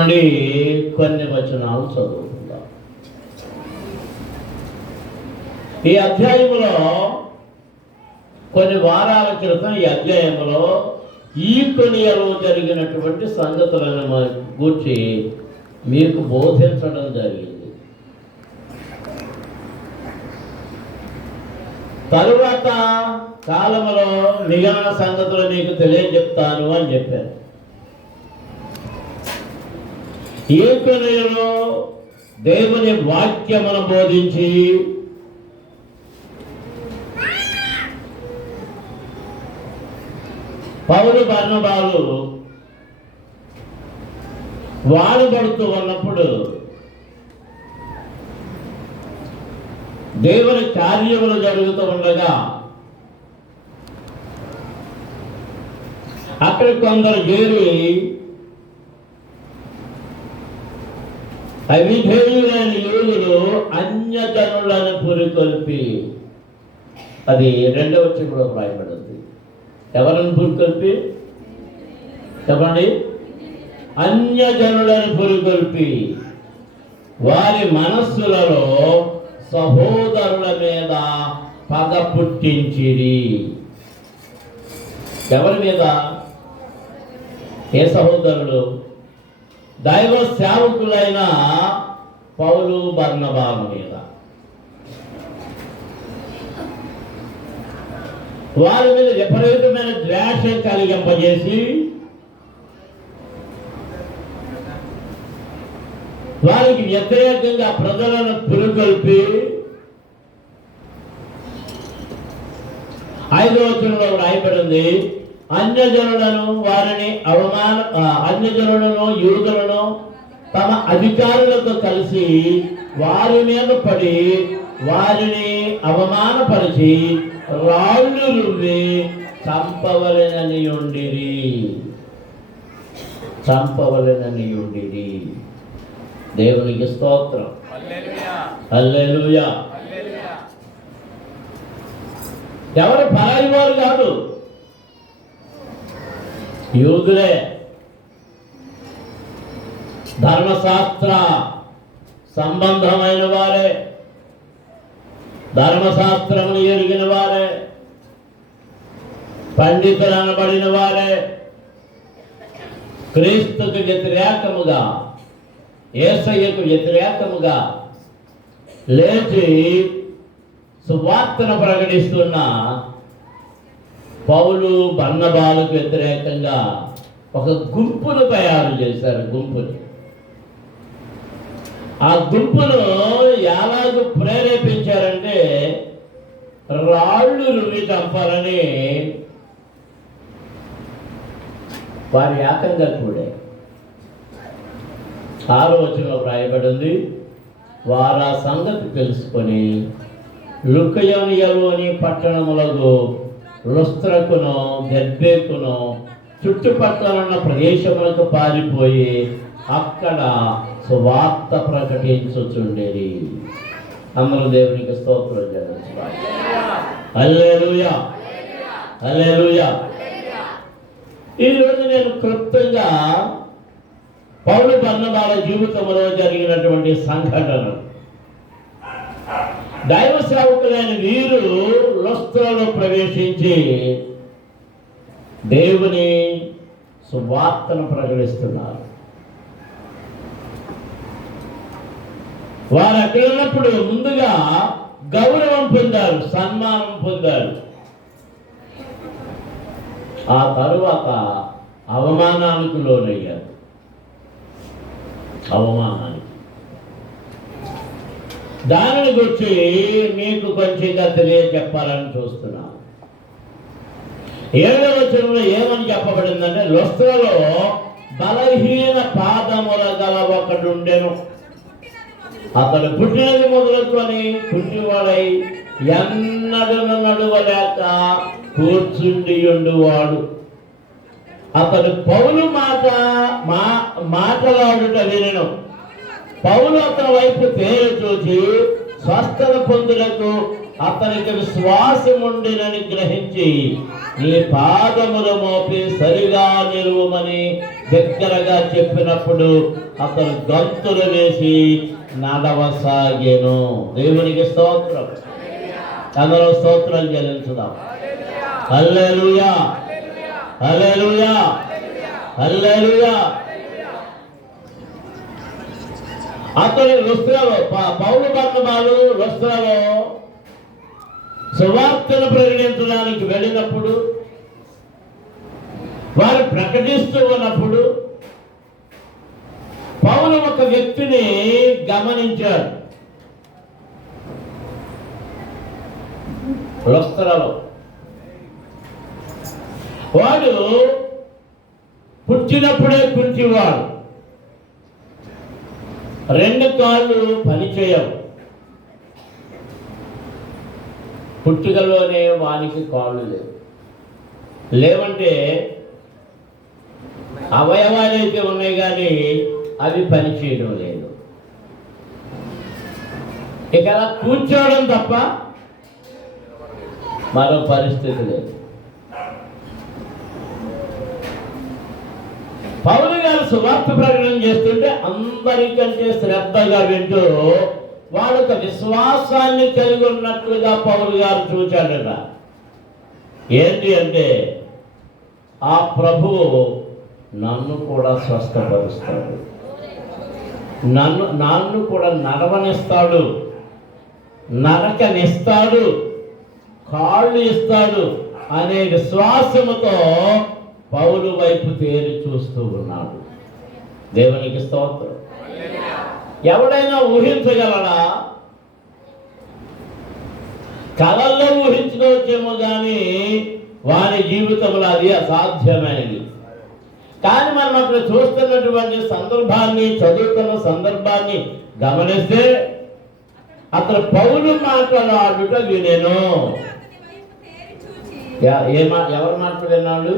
కొన్ని వచనాలు చదువుకుందాం. ఈ అధ్యాయంలో కొన్ని వారాల క్రితం ఈ అధ్యాయంలో ఈ కొనియలో జరిగినటువంటి సంగతులను గూర్చి మీకు బోధించడం జరిగింది. తరువాత కాలంలో మిగిలిన సంగతులు మీకు తెలియజెప్తాను అని చెప్పారు. ఈ కొనియలో దేవుని వాక్యమును బోధించి పౌలు బర్నబాలు వాడబడుతూ ఉన్నప్పుడు దేవుని కార్యములు జరుగుతూ ఉండగా అక్కడ కొందరు చేరి అవిధేయులైన యూదులు అన్యజనులను పురికొల్పి, అది 2వ వచనంలో రాయబడింది. ఎవరిని పురికొల్పి చెప్పండి? అన్యజనులను పురికొల్పి వారి మనస్సులలో సహోదరుల మీద పగ పుట్టించిరి. ఎవరి మీద? ఏ సహోదరులు? దైవ సేవకులైన పౌలు బర్నబాల మీద. వారి మీద విపరీతమైన ద్వేషం కలిగింపజేసి వారికి వ్యతిరేకంగా ప్రజలను పురికొల్పి 5వ వచనంలో రాయబడింది, అన్యజనులను అన్యజనులను యూదులను తమ అధికారులతో కలిసి వారి మీద పడి వారిని అవమానపరిచి రాళ్ళు రువ్వి చంపవలెనని ఉండిరి. దేవునికి స్తోత్రం. హల్లెలూయా. ఎవరు పరాయి వారు కాదు, యూదులే. ధర్మశాస్త్ర సంబంధమైన వారే, ధర్మశాస్త్రమును ఎరిగిన వారే, పండితులు అనబడిన వారే, క్రీస్తుకు వ్యతిరేకముగా, యేసయ్యకు వ్యతిరేకముగా లేచి సువార్తను ప్రకటిస్తున్న పౌలు బర్నబాలకు వ్యతిరేకంగా ఒక గుంపును తయారు చేశారు. ఆ గుంపును ఎలాగూ ప్రేరేపించారంటే రాళ్ళు రువి చంపాలని వారి ఏకంగా కూడా 6వ వచనంలో రాయబడింది. వారు ఆ సంగతి తెలుసుకొని లుకయోనియలోని పట్టణములకు లుస్త్రకును దెర్బేకును చుట్టుపక్కల ఉన్న ప్రదేశములకు పారిపోయి అక్కడ సువార్త ప్రకటించుచుండేది. అందరూ దేవునికి స్తోత్రం చేయండి. హల్లెలూయా, హల్లెలూయా. ఈరోజు నేను క్లుప్తంగా పౌలు బర్నబాల జీవితంలో జరిగినటువంటి సంఘటనలు, దైవ సేవకులైన వీరు లుస్త్రలో ప్రవేశించి దేవుని సువార్తను ప్రకటిస్తున్నారు. వారు అక్కడ ఉన్నప్పుడు ముందుగా గౌరవం పొందారు, సన్మానం పొందారు. ఆ తరువాత అవమానానికి లోనయ్యారు. దానిని గురించి మీకు కొంచెంగా తెలియజెప్పాలని చూస్తున్నాను. 7వ వచనంలో ఏమని చెప్పబడిందంటే, లుస్త్రలో బలహీన పాదముల గల ఒకడుండెను. అతడు పుట్టినది మొదలుకొని కుంటివాడై ఎన్నడను నడువలేక కూర్చుండియుండువాడు. అతడు పౌలు మాటలాడుట వినెను. పౌలు అతని వైపు తేరు చూసి స్వస్థత పొందుటకు అతనికి విశ్వాసం ఉండినని గ్రహించి నీ పాదముల మోపి సరిగా నిలువమని దగ్గరగా చెప్పినప్పుడు అతను గంతులు వేసి నడవసాగెను. దేవునికి స్తోత్రం. అందరూ స్తోత్రాలు చెల్లించుదాం. హల్లెలూయా, హల్లెలూయా, హల్లెలూయా. అతని లుస్త్రలో పౌలు బర్నబాలు లుస్త్రలో సువార్తను ప్రకటించడానికి వెళ్ళినప్పుడు, వారు ప్రకటిస్తూ ఉన్నప్పుడు పౌలు ఒక వ్యక్తిని గమనించాడు. లుస్త్రలో వాడు పుట్టినప్పుడే కుంటివాడు, 2 కాళ్ళు పనిచేయవు. పుట్టుకలోనే వానికి కాళ్ళు లేవంటే అవయవాలు అయితే ఉన్నాయి కానీ అవి పనిచేయడం లేదు. ఇక అలా కూర్చోవడం తప్ప మరో పరిస్థితి లేదు. పౌలు గారు సువార్త ప్రకటన చేస్తుంటే అందరికంటే శ్రద్ధగా వింటూ వాళ్ళొక విశ్వాసాన్ని కలిగి ఉన్నట్లుగా పౌలు గారు చూచాడట. ఏంటి అంటే, ఆ ప్రభువు నన్ను కూడా స్వస్థపరుస్తాడు, నన్ను కూడా నడవనిస్తాడు, నరకనిస్తాడు, కాళ్ళు ఇస్తాడు అనే విశ్వాసముతో పౌలు వైపు తేరి చూస్తూ ఉన్నాడు. దేవునికి స్తోత్రం. ఎవడైనా ఊహించగలడా? కళల్లో ఊహించుకోవచ్చేమో కానీ వారి జీవితంలో అది అసాధ్యమైనది. కానీ మనం అక్కడ చూస్తున్నటువంటి సందర్భాన్ని, చదువుతున్న సందర్భాన్ని గమనిస్తే అతను పౌలు మాట్లాడుట వినేను. ఎవరు మాట విన్నాడు?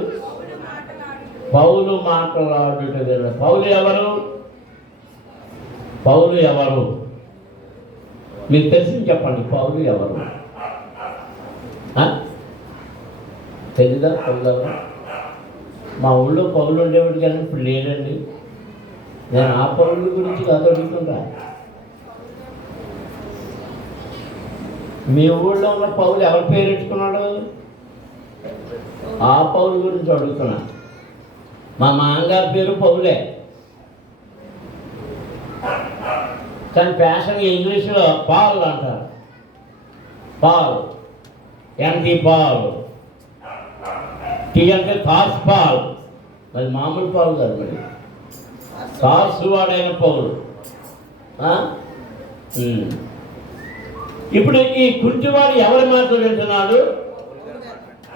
పౌలు మాట్లాడుట విన్నాడు. పౌలు ఎవరు? పౌలు ఎవరు మీకు తెలిసింది చెప్పండి. పౌలు ఎవరు తెలీదా? పౌలు మా ఊళ్ళో పౌలు ఉండేవాడు కానీ ఇప్పుడు లేడండి. నేను ఆ పౌరుల గురించి కాదు అడుగుతుంటా. మీ ఊళ్ళో ఉన్న పౌలు ఎవరి పేరు పెట్టుకున్నాడు? ఆ పౌలు గురించి అడుగుతున్నా. మా మామగారి పేరు పౌలే, కానీ ఫ్యాషన్ ఇంగ్లీష్లో పాల్ అంటారు. పాల్, ఎంటీ పాల్, టీ అంటే థాస్ పాల్. మరి మామూలు పాలు కాదు, మరి థాస్ వాడైన పౌలు. ఇప్పుడు ఈ కుంటివాడు ఎవరి మాటలు వింటున్నాడు?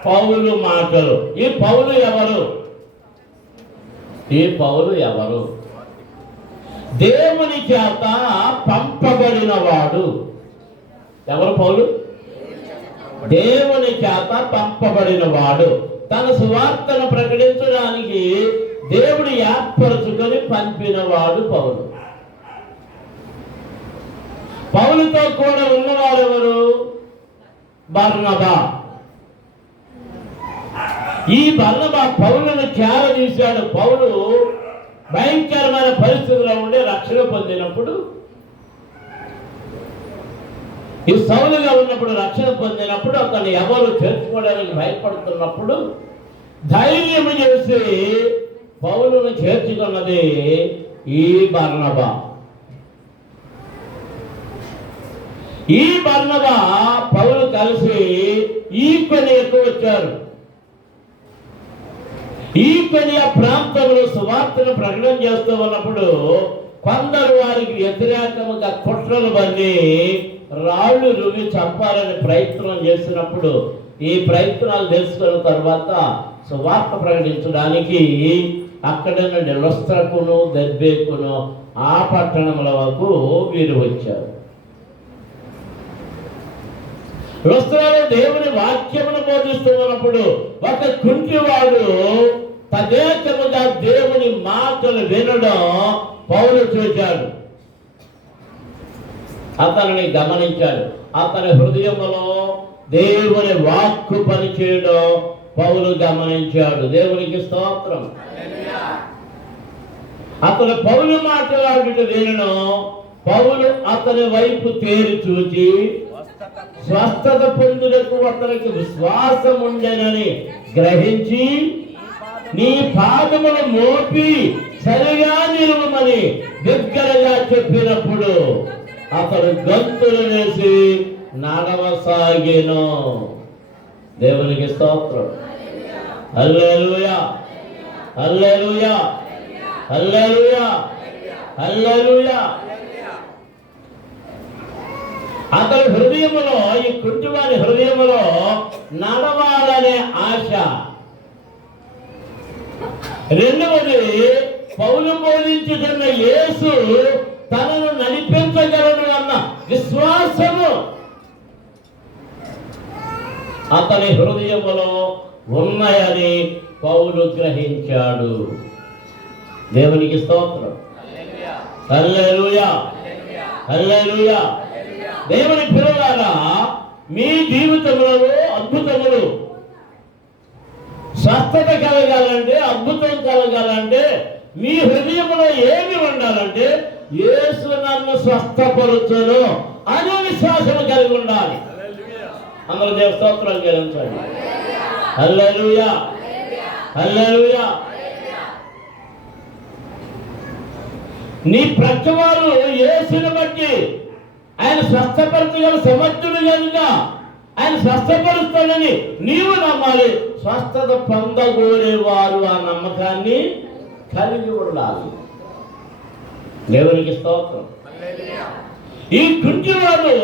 పౌలు మాటలు. ఈ పౌలు ఎవరు? ఈ పౌలు ఎవరు? దేవుని చేత పంపబడిన వాడు. ఎవరు పౌలు? దేవుని చేత పంపబడిన వాడు. తన సువార్తను ప్రకటించడానికి దేవుడు ఏర్పరచుకొని పంపినవాడు పౌలు. పౌలుతో కూడా ఉన్నవారు ఎవరు? బర్నబా. ఈ బర్నబా పౌలును చేరదీశాడు. పౌలు భయంకరమైన పరిస్థితుల్లో ఉండి రక్షణ పొందినప్పుడు, ఈ సౌలుగా ఉన్నప్పుడు రక్షణ పొందినప్పుడు, అతను ఎవరు చేర్చుకోవడానికి భయపడుతున్నప్పుడు ధైర్యం చేసి పౌలును చేర్చుకున్నది ఈ బర్నబా. ఈ బర్నబా పౌలు కలిసి ఈకొనియకు వచ్చారు. ఈకొనియ ప్రాంతంలో సువార్తను ప్రకటన చేస్తూ ఉన్నప్పుడు కొందరు వారికి వ్యతిరేకముగా కుట్రలు బండి రాళ్ళు రువి చంపాలని ప్రయత్నం చేసినప్పుడు, ఈ ప్రయత్నాలు తెలుసుకున్న తర్వాత సువార్త ప్రకటించడానికి అక్కడ నుండి లుస్త్రకును దెర్బేకును ఆ పట్టణముల వరకు వీరు వచ్చారు. లుస్త్రలో దేవుని వాక్యమును బోధిస్తూ ఉన్నప్పుడు ఒక కుంటివాడు తదేకముగా దేవుని మాటలు వినడం పౌలు చూశాడు. అతనిని గమనించాడు. అతని హృదయములో దేవుని వాక్కు పనిచేయడం పౌలు గమనించాడు. దేవునికి స్తోత్రం. అతను పౌలు మాట్లాడుట నేను పౌలు అతని వైపు తేరి చూచి స్వస్థత పొందుటకు అతనికి విశ్వాసం ఉండెనని గ్రహించి నీ పాదములు మోపి సరిగా నిలువమని దగ్గరగా చెప్పినప్పుడు అతడు గంతులు వేసి నడవసాగెను. దేవునికి స్తోత్రం. హల్లెలూయా, హల్లెలూయా, హల్లెలూయా, హల్లెలూయా. అతని హృదయములో, ఈ కుంటివాని హృదయములో నడవాలనే ఆశ. రెండవది, పౌలు బోధించుతున్న యేసు తనను నడిపించగలడు అన్న విశ్వాసము అతని హృదయములో ఉన్నాయని పౌలు గ్రహించాడు. దేవునికి స్తోత్రం. హల్లెలూయా, హల్లెలూయా. దేవుని పిల్లలారా, మీ జీవితంలో అద్భుతములు, స్వస్థత కలగాలంటే, అద్భుతం కలగాలంటే మీ హృదయంలో ఏమి ఉండాలంటే యేసు నన్ను స్వస్థపరుచును అనే విశ్వాసం కలిగి ఉండాలి. అందరూ దేవ స్తోత్రాలు చెల్లించండి. హల్లెలూయా, హల్లెలూయా. నీ ప్రతివారు యేసుని బట్టి ఆయన స్వస్థపరచగల సమర్థుడు కనుక ఆయన స్వస్థపరుస్తాడని నీవు నమ్మాలి. స్వస్థత పొందగోరేవారు ఆ నమ్మకాన్ని కలిగి ఉండాలి. దేవునికి స్తోత్రం. ఈ కుంటివాడు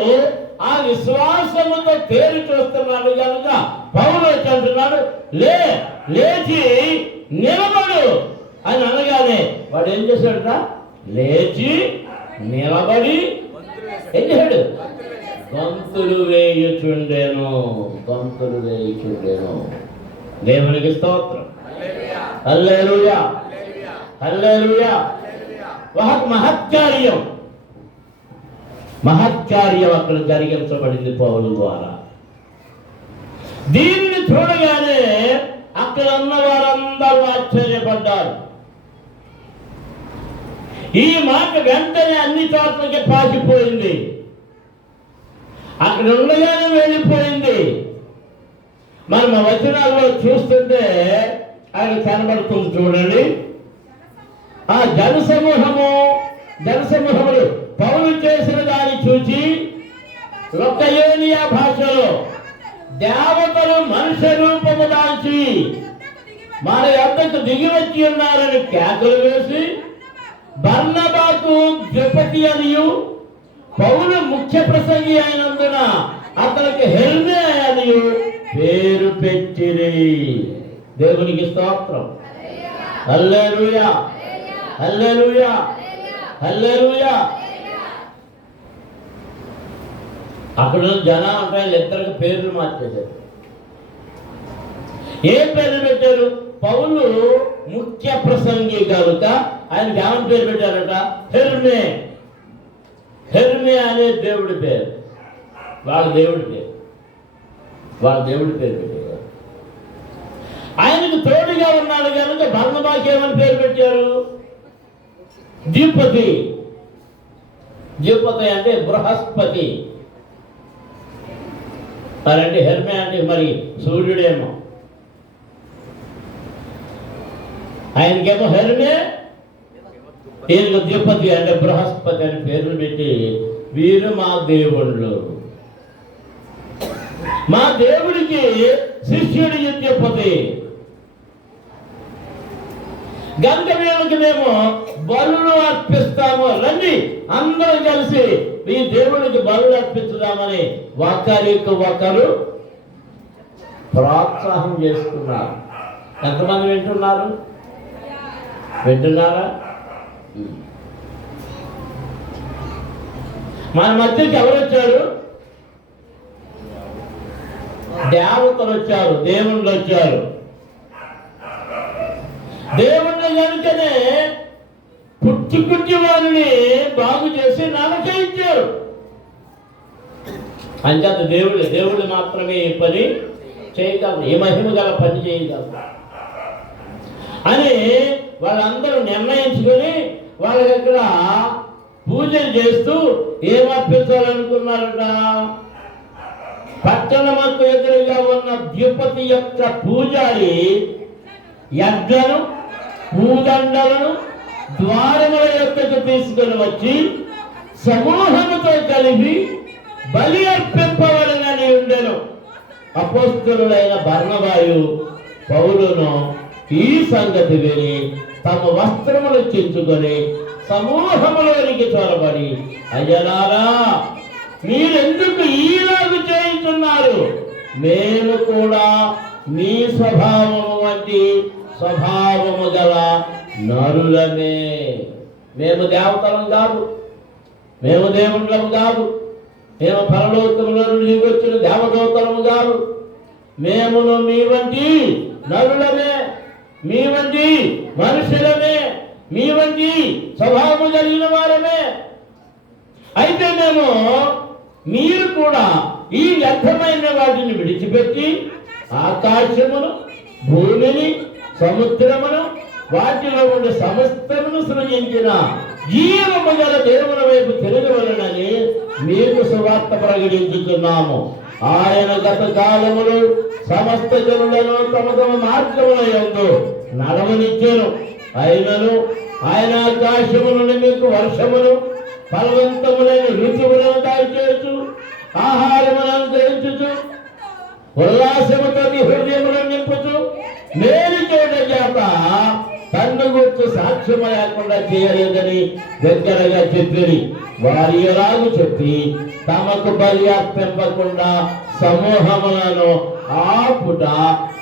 ఆ విశ్వాసముతో తేరి చూస్తున్నాడు కనుక పౌలు అంటున్నాడు, లేచి నిలబడు అని అనగానే వాడు ఏం చేశాడట? లేచి నిలబడి ఏం చేశాడు? గంతులు వేయుచుండెను, గంతులు వేయుచుండెను. దేవునికి స్తోత్రం. హల్లెలూయా, హల్లెలూయా. మహత్కార్యం, మహత్కార్యం అక్కడ జరిగించబడింది పౌలు ద్వారా. దీనిని చూడగానే అక్కడ ఉన్న వారందరూ ఆశ్చర్యపడ్డారు. ఈ మాట వెంటనే అన్ని చోట్లకి పాకిపోయింది. అక్కడ ఉండగానే వెళ్ళిపోయింది. మనం ఆ వచనాల్లో చూస్తుంటే ఆయన కనబడుతుంది చూడండి. ఆ జనసమూహములు పౌలు చేసిన దాన్ని చూచి లొక్కయోనియా భాషలో దేవతలు మనుష్య రూపము దాల్చి మన యొద్దకు దిగి వచ్చి ఉన్నారని కేకలు వేసి బర్నబాకు ద్విపతి అనియు పౌలు ముఖ్య ప్రసంగి అయినందున అతనికి హెర్మే అనియు పేరు పెట్టిరి. దేవునికి స్తోత్రం. హల్లెలూయా, హల్లెలూయా, హల్లెలూయా. అక్కడ జనం అంటే ఇద్దరికి పేర్లు మార్చేశారు. ఏం పేర్లు పెట్టారు? పౌలు ముఖ్య ప్రసంగి కనుక ఆయనకి ఏమని పేరు పెట్టారట? హెర్మే. హెర్మే అనే దేవుడి పేరు, వాళ్ళ దేవుడి పేరు, వాళ్ళ దేవుడి పేరు పెట్టారు. ఆయనకు తోడుగా ఉన్నాడు కనుక బర్నబాకి ఏమని పేరు పెట్టారు? ద్విపతి. ద్విపతి అంటే బృహస్పతి. మరంటే హెర్మే అంటే మరి సూర్యుడేమో, ఆయనకేమో హెర్మే, ఈయనకు ద్విపతి అంటే బృహస్పతి అని పేర్లు పెట్టి వీరు మా దేవుళ్ళు, మా దేవుడికి శిష్యుడి ద్విపతి. గంట వీళ్ళకి మేము బలులు అర్పిస్తాము, రండి అందరం కలిసి ఈ దేవుడికి బలులు అర్పించుదామని ఒకరికి ఒకరు ప్రోత్సాహం చేసుకున్నారు. ఎంతమంది వింటున్నారు? వింటున్నారా? మన మధ్యకి ఎవరు వచ్చారు? దేవతలు వచ్చారు, దేవుళ్ళు వచ్చారు. దేవుళ్ళ కనుకనే పుట్టి వారిని బాగు చేసి నరకించారు. అంచేత దేవుడు మాత్రమే ఈ పని చేయగలరు, ఈ మహిమ గల పని చేయగలరు అని వాళ్ళందరూ నిర్ణయించుకొని వాళ్ళకి అక్కడ పూజలు చేస్తూ ఏమర్పించాలనుకున్నారట? పట్టణముకు ఎదురుగా ఉన్న ద్విపతి యొక్క పూజారి యజ్ఞను పూదండలను ద్వారముల యొక్కకు తీసుకొని వచ్చి సమూహముతో కలిపి బలి అర్పింపవలనని ఉండెను. అపోస్తలుడైన బర్నబాయు పౌలును ఈ సంగతి విని తమ వస్త్రములు చించుకొని సమూహములోనికి చొరబడి, అయ్యలారా, మీరెందుకు ఈలాగు చేయుచున్నారు? మేము కూడా మీ స్వభావము వంటి స్వభావము గల నరులమే. మేము దేవతలం కాదు, మేము దేవుళ్ళము కాదు, మేము పరలోకములో నుండి వచ్చిన దేవదూతలము కాదు. మేమును మీ వంటి నరులమే, మీ వంటి మనుషులమే, మీ వంటి స్వభావము కలిగిన వారమే. అయితే మేము మీరు కూడా ఈ వ్యర్థమైన వాటిని విడిచిపెట్టి ఆకాశమును, భూమిని, సముద్రమును, వాటిలో ఉండే సమస్తమును సృజించిన జీవము గల దేవుని వైపు తిరగవలనని మీకు సువార్త ప్రకటించుతున్నాము. ఆయన గత కాలములు సమస్త జనులను తమ తమ మార్గముల యందు నడవనిచ్చెను. అయినను ఆయన ఆకాశము నుండి మీకు వర్షమును, ఫలవంతములైన రుచువులను దయచేయచ్చు, ఆహారములను గ్రహించుచు, ఉల్లాసముతో మీ హృదయములను నింపుచు, మేలు చోట చేత తన్ను గుర్తు సాక్ష్యము లేకుండా చేయలేదని దగ్గరగా చెప్పిరి. వారి ఎలాగూ చెప్పి తమకు బలి అర్పింపకుండా సమూహములను ఆపుట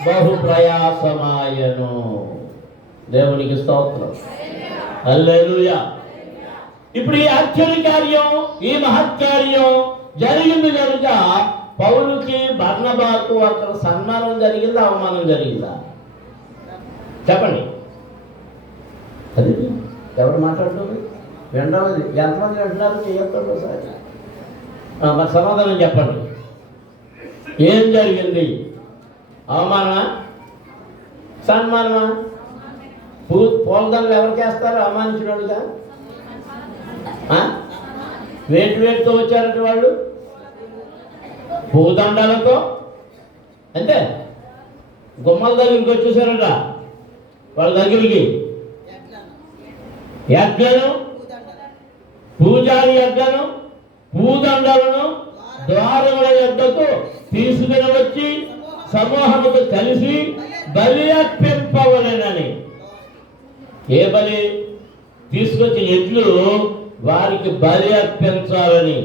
బహు ప్రయాసమాయను. దేవునికి స్తోత్రం, హల్లెలూయా. ఇప్పుడు ఈ ఆశ్చర్య కార్యం, ఈ మహత్కార్యం జరిగింది కనుక పౌలుకి బర్నబాకు అక్కడ సన్మానం జరిగిందా, అవమానం జరిగిందా? చెప్పండి. అది ఎవరు మాట్లాడుతుంది? వినరాదు. ఎంతమంది వింటున్నారు? చెప్తారు ఒకసారి. మరి సమాధానం చెప్పండి. ఏం జరిగింది? అవమానమా, సన్మానమా? పూలదండలు ఎవరికి వేస్తారు? అవమానించినోడుగా. వేటితో వచ్చారంటే వాళ్ళు పూదండాలతో, అంతే. గుమ్మల దగ్గరికి వచ్చేసారట. వాళ్ళ దగ్గరికి యజ్ఞను, పూజారి యజ్ఞను, పూదండలను ద్వారముల యొద్దకు తీసుకుని వచ్చి సమూహముతో కలిసి బలి అర్పింపవలెనని. ఏ బలి? తీసుకొచ్చి ఎడ్లు వారికి బలి అర్పించాలని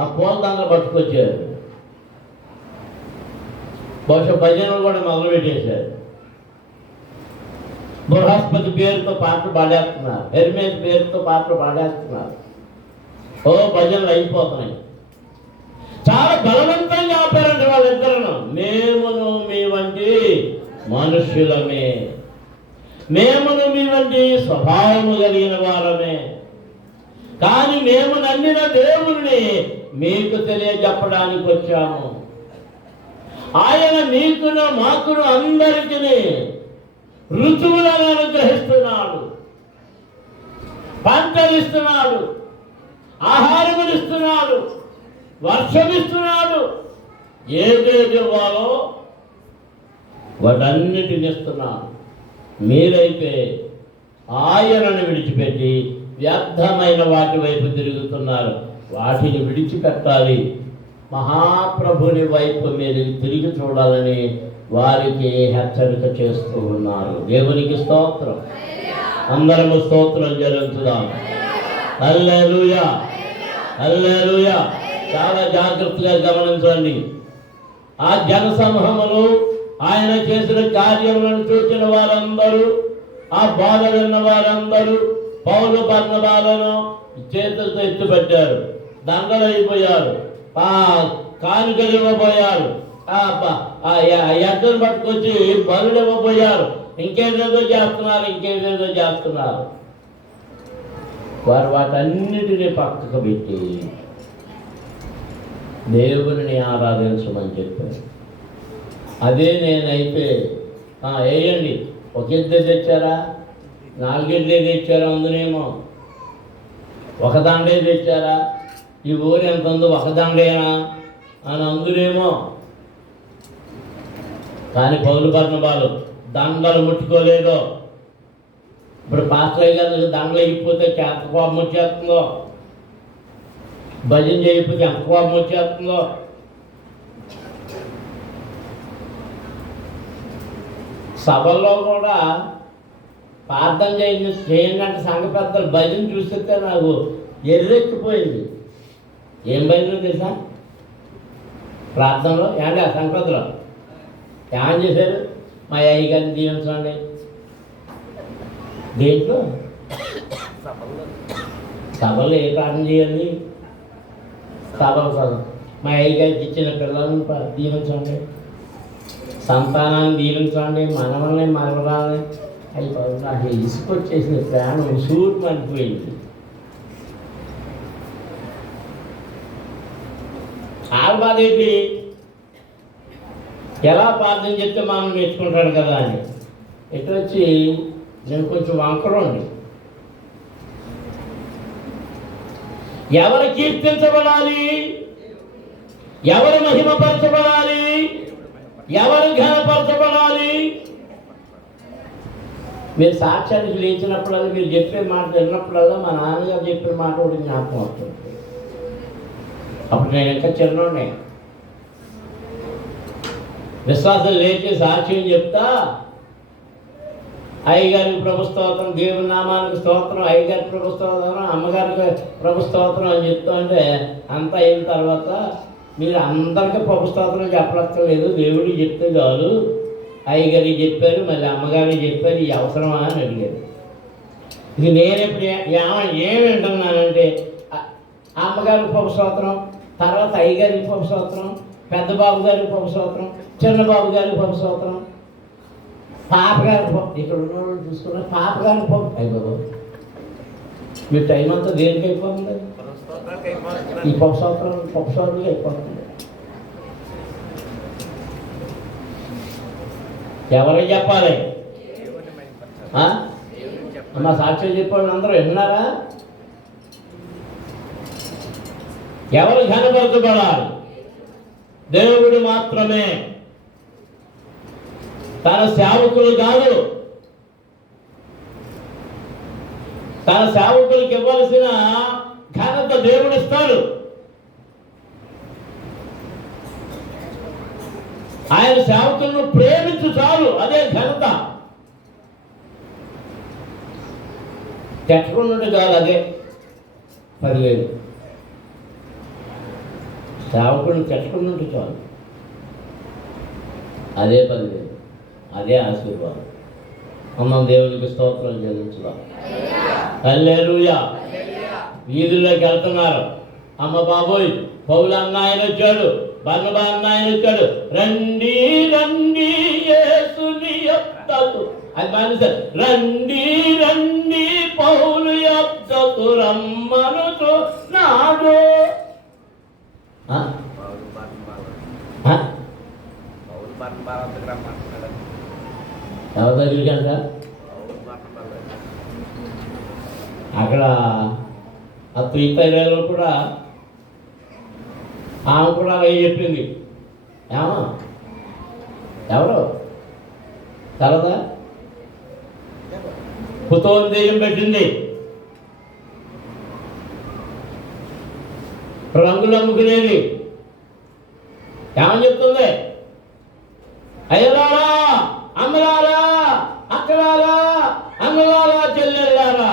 ఆ పూలదండలు పట్టుకొచ్చారు. బహుశా భజనలు కూడా మొదలుపెట్టేశారు. బృహస్పతి పేరుతో పాటలు పాడేస్తున్నారు, హెర్మేస్ పేరుతో పాటలు పాడేస్తున్నారు. ఓ భజనలు అయిపోతున్నాయి. చాలా బలవంతంగా ఆపారంటే వాళ్ళిద్దరును. మేమును మీ వంటి మనుష్యులమే, మేమును మీ వంటి స్వభావము కలిగిన వారమే, కానీ మేము నమ్మిన దేవుణ్ణి మీకు తెలియజెప్పడానికి వచ్చాము. ఆయన మీకును మాకును అందరికీ ఋతువులను అనుగ్రహిస్తున్నాడు, పంటలిస్తున్నాడు, ఆహారమునిస్తున్నాడు, వర్షమిస్తున్నాడు. ఏదేది ఇవ్వాలో వాటన్నిటిని ఇస్తున్నాడు. మీరైతే ఆయనను విడిచిపెట్టి వ్యర్థమైన వాటి వైపు తిరుగుతున్నారు. వాటిని విడిచిపెట్టాలి, మహాప్రభుని వైపు మీరు తిరిగి చూడాలని వారికి హెచ్చరిక చేస్తూ ఉన్నారు. దేవునికి స్తోత్రం. అందరము స్తోత్రం చెల్లించుదాం. హల్లెలూయా, హల్లెలూయా. చాలా జాగ్రత్తగా గమనించండి. ఆ జన సమూహములు, ఆయన చేసిన కార్యములను చూసిన వారందరూ, ఆ బాధ విన్న వారందరూ పౌలు బర్నబాలను చేతులతో ఎత్తుపెట్టారు, దండలైపోయారు, కానుకలు ఇవ్వబోయారు, యజ్ఞం పట్టుకొచ్చి బలులు ఇవ్వబోయారు, ఇంకేదేదో చేస్తున్నారు. వారు వాటన్నిటినీ పక్కకు పెట్టి దేవుని ఆరాధించమని చెప్పారు. అదే నేనైతే వేయండి, ఒక ఇద్దరు తెచ్చారా, 4 ఇడ్లీ తెచ్చారా, అందునేమో ఒక దండే తెచ్చారా, ఈ ఊరు ఎంత ఉందో ఒక దండేనా అని అందునేమో. కానీ పౌలు బర్నబాలు దండలు ముట్టుకోలేదో. ఇప్పుడు పాస్టర్ గారు దండలు ఇప్పిపోతే ఎంత కోపం వచ్చేస్తుందో, భజన చేయకపోతే ఎంత కోపం వచ్చేస్తుందో. సభల్లో కూడా ప్రార్థన చేయండి అంటే సంఘ పెద్దలు భజన చూస్తే నాకు ఎర్రెక్కిపోయింది. ఏం భజన తెలుసా? ప్రార్థనలో ఏంటి ఆ సంఘ పెద్దలు ఏమని చేశారు? మా అయ్య గారిని దీవించండి. దేంట్లో? సభలో ఏ ప్రార్థన చేయాలి? సభలు మా అయ్య గారికి ఇచ్చిన పిల్లలను దీవించండి, సంతానాన్ని దీవించండి, మనవల్ని మరవరాలని. అయిపోయి నాకు ఇసుకొచ్చేసిన ప్రాణం సూట్ మరిపోయింది. ఆడబాదేంటి ఎలా ప్రార్థన చెప్తే మనం నేర్చుకుంటాడు కదా అని ఎటు వచ్చి నేను కొంచెం వంకరండి. ఎవరు కీర్తించబడాలి, ఎవరు మహిమపరచబడాలి, ఎవరు ఘనపరచబడాలి? మీరు సాక్ష్యానికి లేచినప్పుడల్లా, మీరు చెప్పే మాట విన్నప్పుడల్లా మా నాన్నగారు చెప్పిన మాట కూడా జ్ఞాపకం వస్తుంది. అప్పుడు నేను ఇంకా చిన్నోడే. విశ్వాసం లేచి సాక్ష్యం చెప్తా, అయ్యగారికి ప్రభు స్తోత్రం, దేవుని నామానికి స్తోత్రం, అయ్యగారి ప్రభు స్తోత్రం, అమ్మగారికి ప్రభు స్తోత్రం అని చెప్తా అంటే అంతా అయిన తర్వాత మీరు అందరికీ ప్రభు స్తోత్రం చెప్పలేదు, దేవుడికి చెప్తే చాలు. అయ్యగారికి చెప్పారు, మళ్ళీ అమ్మగారికి చెప్పారు, ఈ అవసరమా అని అడిగారు. ఇది నేను ఇప్పుడు ఏమి వింటున్నానంటే అమ్మగారికి ప్రభు స్తోత్రం, తర్వాత అయ్యగారికి ప్రభు స్తోత్రం, పెద్ద బాబు గారికి ప్రభు స్తోత్రం, చిన్న బాబు గారికి ప్రభు స్తోత్రం, పాపగారి ఇక్కడ ఉన్న చూసుకున్నా పాపగారి అయిపోదు. మీ టైం అంతా దేనికి అయిపోతుంది? ఈ పప్పు సంవత్సరాలకి అయిపోతుంది. ఎవరికి చెప్పాలి? మా సాక్ష్యం చెప్పాడు అందరూ విన్నారా? ఎవరు ఘనపరచబడాలి? దేవుడు మాత్రమే. తన సేవకులు కాదు. తన సేవకులకు ఇవ్వాల్సిన ఘనత దేవుడు ఇస్తాడు. ఆయన సేవకులను ప్రేమించు చాలు, అదే ఘనత. తెట్టుకుంటుంటే చాలు, అదే 10,000. సేవకులను తెట్టుకుంటుంటే చాలు, అదే 10,000. అదే ఆశీర్వాదం. అన్నం దేవునికి స్తోత్రం చెల్లించుదాం. హల్లెలూయా. వీధుల్లోకి వెళ్తున్నారు. అమ్మ బాబోయ్, పౌలు అన్న ఆయన వచ్చాడు, బర్నబా అన్న ఆయన వచ్చాడు. రండి రండి యేసుని యొద్దకు, అది మానేశారు. రండి రండి పౌలు యొద్దకు రమ్మనుచు నాడు. ఎవరి దగ్గరికి అంట? అక్కడ ఆ 3 కూడా ఆమె కూడా అలాగే చెప్పింది. ఏమో ఎవరు తర్వాత పుతోని దెయ్యం పెట్టింది. రంగులు అమ్ముకునేది. ఏమని చెప్తుంది? అయ్యలారా, అమ్మలారా, అక్కలారా, అన్నలారా, చెల్లెళ్ళారా,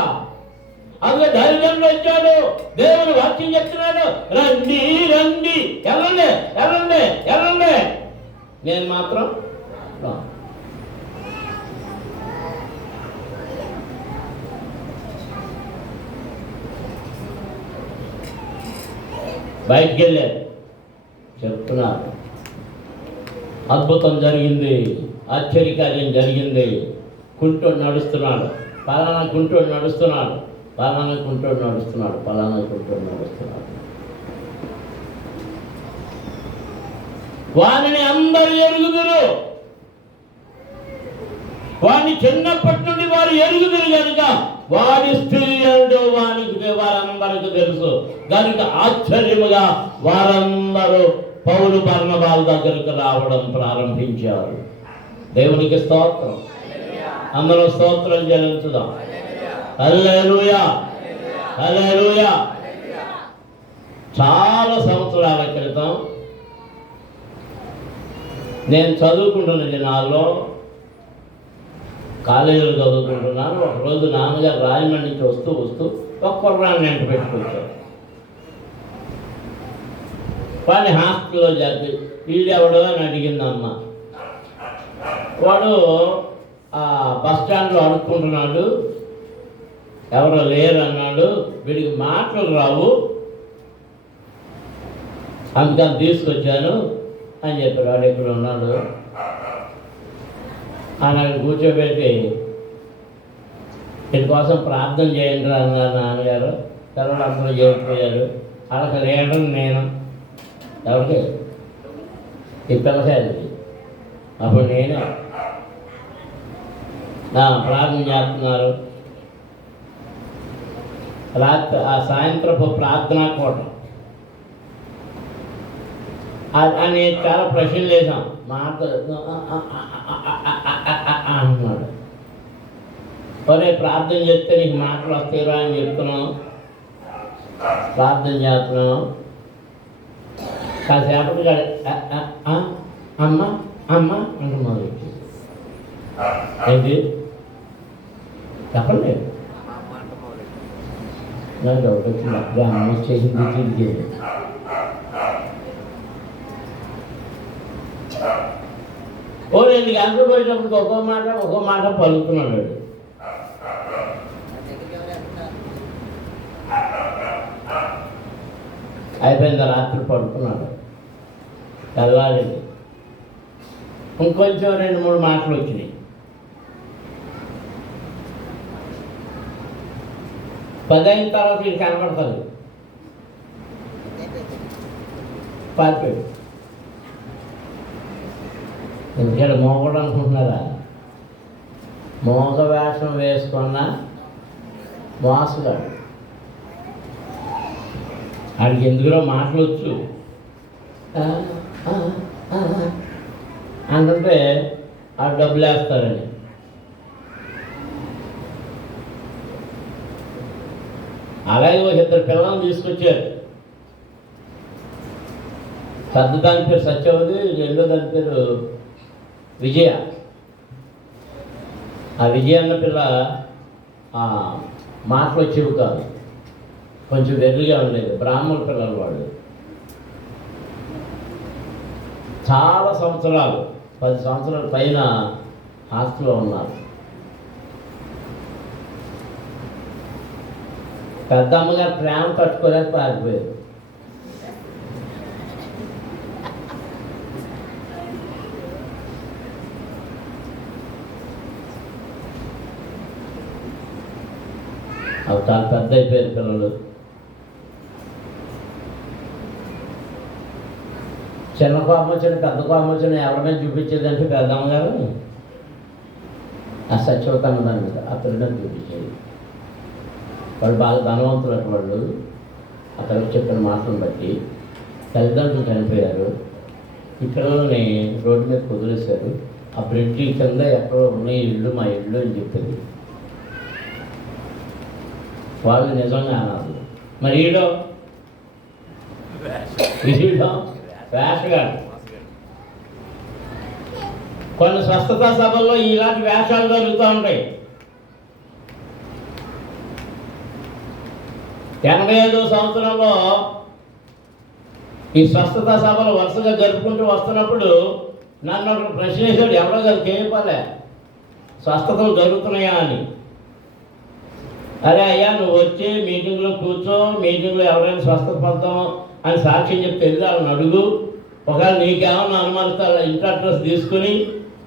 అందులో ధైర్యం వచ్చాడు. దేవుడు వాక్యం చెప్తున్నాడు. రండి రండి, వెళ్ళండి వెళ్ళండి వెళ్ళండి. నేను మాత్రం బయటికి వెళ్ళారు. చెప్తున్నారు, అద్భుతం జరిగింది, ఆశ్చర్యకార్యం జరిగింది. కుంటోడు నడుస్తున్నాడు, పలానా కుంటోడు నడుస్తున్నాడు, పలానా కుంటోడు నడుస్తున్నాడు, పలానా కుంటోడు నడుస్తున్నాడు. వానిని అందరూ ఎరుగుదురు. వాడిని చిన్నప్పటి నుండి వారు ఎరుగుదురు కనుక వాడి స్థితి ఏంటో వారందరికీ తెలుసు. కనుక ఆశ్చర్యముగా వారందరూ పౌలు బర్నబాల దగ్గరికి రావడం ప్రారంభించారు. దేవునికి స్తోత్రం. అందరూ స్తోత్రం చెల్లించుదాం. హల్లెలూయా, హల్లెలూయా. చాలా సంవత్సరాల క్రితం నేను చదువుకుంటున్న దినాల్లో కాలేజీలో చదువుకుంటున్నాను. ఒకరోజు నాన్నగారు రాజమండ్రి నుంచి వస్తూ ఒక కుర్రాన్ని వెంట పెట్టుకొచ్చారు. వాడిని హాస్టల్లో జరిపి వీడెవడో అని అడిగింది అమ్మ. వాడు ఆ బస్ స్టాండ్లో అడుక్కుంటున్నాడు, ఎవరో లేరు అన్నాడు. వీడికి మాటలు రావు, అందుకని తీసుకొచ్చాను అని చెప్పాడు. వాడు ఎక్కడ ఉన్నాడు అని అక్కడ కూర్చోబెట్టి వీటి కోసం ప్రార్థన చేయండి అన్నారు నాన్నగారు. తర్వాత అందరూ చేరిపోయారు. అక్కడ లేడం నేను ఎవరికి ఈ పిల్లకాయలకి అప్పుడు నేనే ప్రార్థన చేస్తున్నారు. రాత్రి ఆ సాయంత్రపు ప్రార్థనా కోట అని చాలా ప్రశ్నలు వేసాం. మాట అంటున్నాడు. ఒరే ప్రార్థన చేస్తే నీకు మాటలు వస్తాయిరా అని చెప్తున్నాను, ప్రార్థన చేస్తున్నాను. కాసేపటి అమ్మ అమ్మ అంటున్నాను. ఏంటి చెప్పండి. నాకు డౌట్ వచ్చింది. అప్పుడే అమ్మ చేసింది తిరిగి ఓ 2 గంటలు పోయేటప్పుడు ఒక్కో మాట పలుకుతున్నాడు. అయిపోయింది. రాత్రి పడుకున్నాడు. తెల్లారింది. ఇంకొంచెం 2-3 మాటలు వచ్చినాయి. 10 అయిన తర్వాత ఇది కనపడుతుంది. పారిపోయాడు. ఎందుకంటే మోగడు అనుకుంటున్నారా? మోగ వేషం వేసుకున్న మోసగాడు. ఆడికి ఎందుకులో మాటలు వచ్చు అంటుంటే ఆ డబ్బులు వేస్తారని. అలాగే ఒక 2 పిల్లలను తీసుకొచ్చారు. పెద్ద దాని పేరు సత్యవతి, రెండో దాని పేరు విజయ. ఆ విజయ అన్న పిల్ల మాటలు వచ్చేవి కాదు, కొంచెం వెర్రిగా ఉండేది. బ్రాహ్మణ పిల్లలు వాడు. చాలా సంవత్సరాలు 10 సంవత్సరాల పైన హాస్టల్లో ఉన్నారు. పెద్ద అమ్మగారు ప్రేమ తట్టుకోలేక పారిపోయారు. అవి చాలా పెద్ద అయిపోయారు పిల్లలు. చిన్న కోపం వచ్చిన పెద్ద కోపం వచ్చిన ఎవరైనా చూపించేదంటే పెద్దమ్మగారు ఆ సత్యవతన్న దాని మీద అతడిని చూపించేది. వాళ్ళు బాగా ధనవంతులు వాళ్ళు. అతనికి చెప్పిన మాటలను బట్టి తల్లిదండ్రులు చనిపోయారు. ఈ పిల్లల్ని రోడ్డు మీద కుదిలేశారు. ఆ బ్రిడ్జి కింద ఎక్కడో ఉన్నాయి ఇల్లు, మా ఇల్లు అని చెప్పింది. వాళ్ళు నిజంగా అన్నారు. మరి ఈడో వేషగాడు. కొన్ని స్వస్థతా సభల్లో ఇలాంటి వేషాలు జరుగుతూ ఉంటాయి. 85వ సంవత్సరంలో ఈ స్వస్థతా సభలు వరుసగా జరుపుకుంటూ వస్తున్నప్పుడు నన్ను ఒక ప్రశ్న వేశాడు. ఎవరో కాదు కేపాలే, స్వస్థతలు జరుగుతున్నాయా అని. అరే అయ్యా, నువ్వు వచ్చి మీటింగ్లో కూర్చో, మీటింగ్లో ఎవరైనా స్వస్థత పొందాం అని సాక్ష్యం చెప్తే వెళ్ళి వాళ్ళని అడుగు. ఒకవేళ నీకేమన్నా అనుమానిస్తారు ఇంటి అడ్రస్ తీసుకుని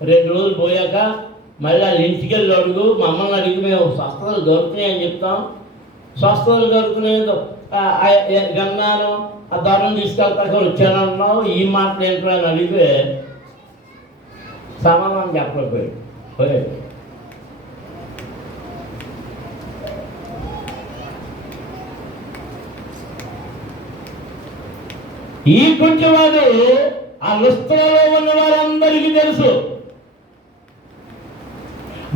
2 రోజులు పోయాక మళ్ళీ వాళ్ళ ఇంటికి వెళ్ళి అడుగు. మమ్మల్ని అడిగి మేము స్వస్థతలు దొరుకుతున్నాయి అని చెప్తాం. స్వస్థతలు దొరుకుతున్నాయి గన్నాను ఆ ధరను తీసుకెళ్తాక వచ్చానన్నావు, ఈ మాటలు ఏంటో అని అడిగితే సమాధానం చెప్పలేకపోయాడు. ఈ కొంచెంవాడు ఆ లుస్త్రలో ఉన్న వారందరికీ తెలుసు,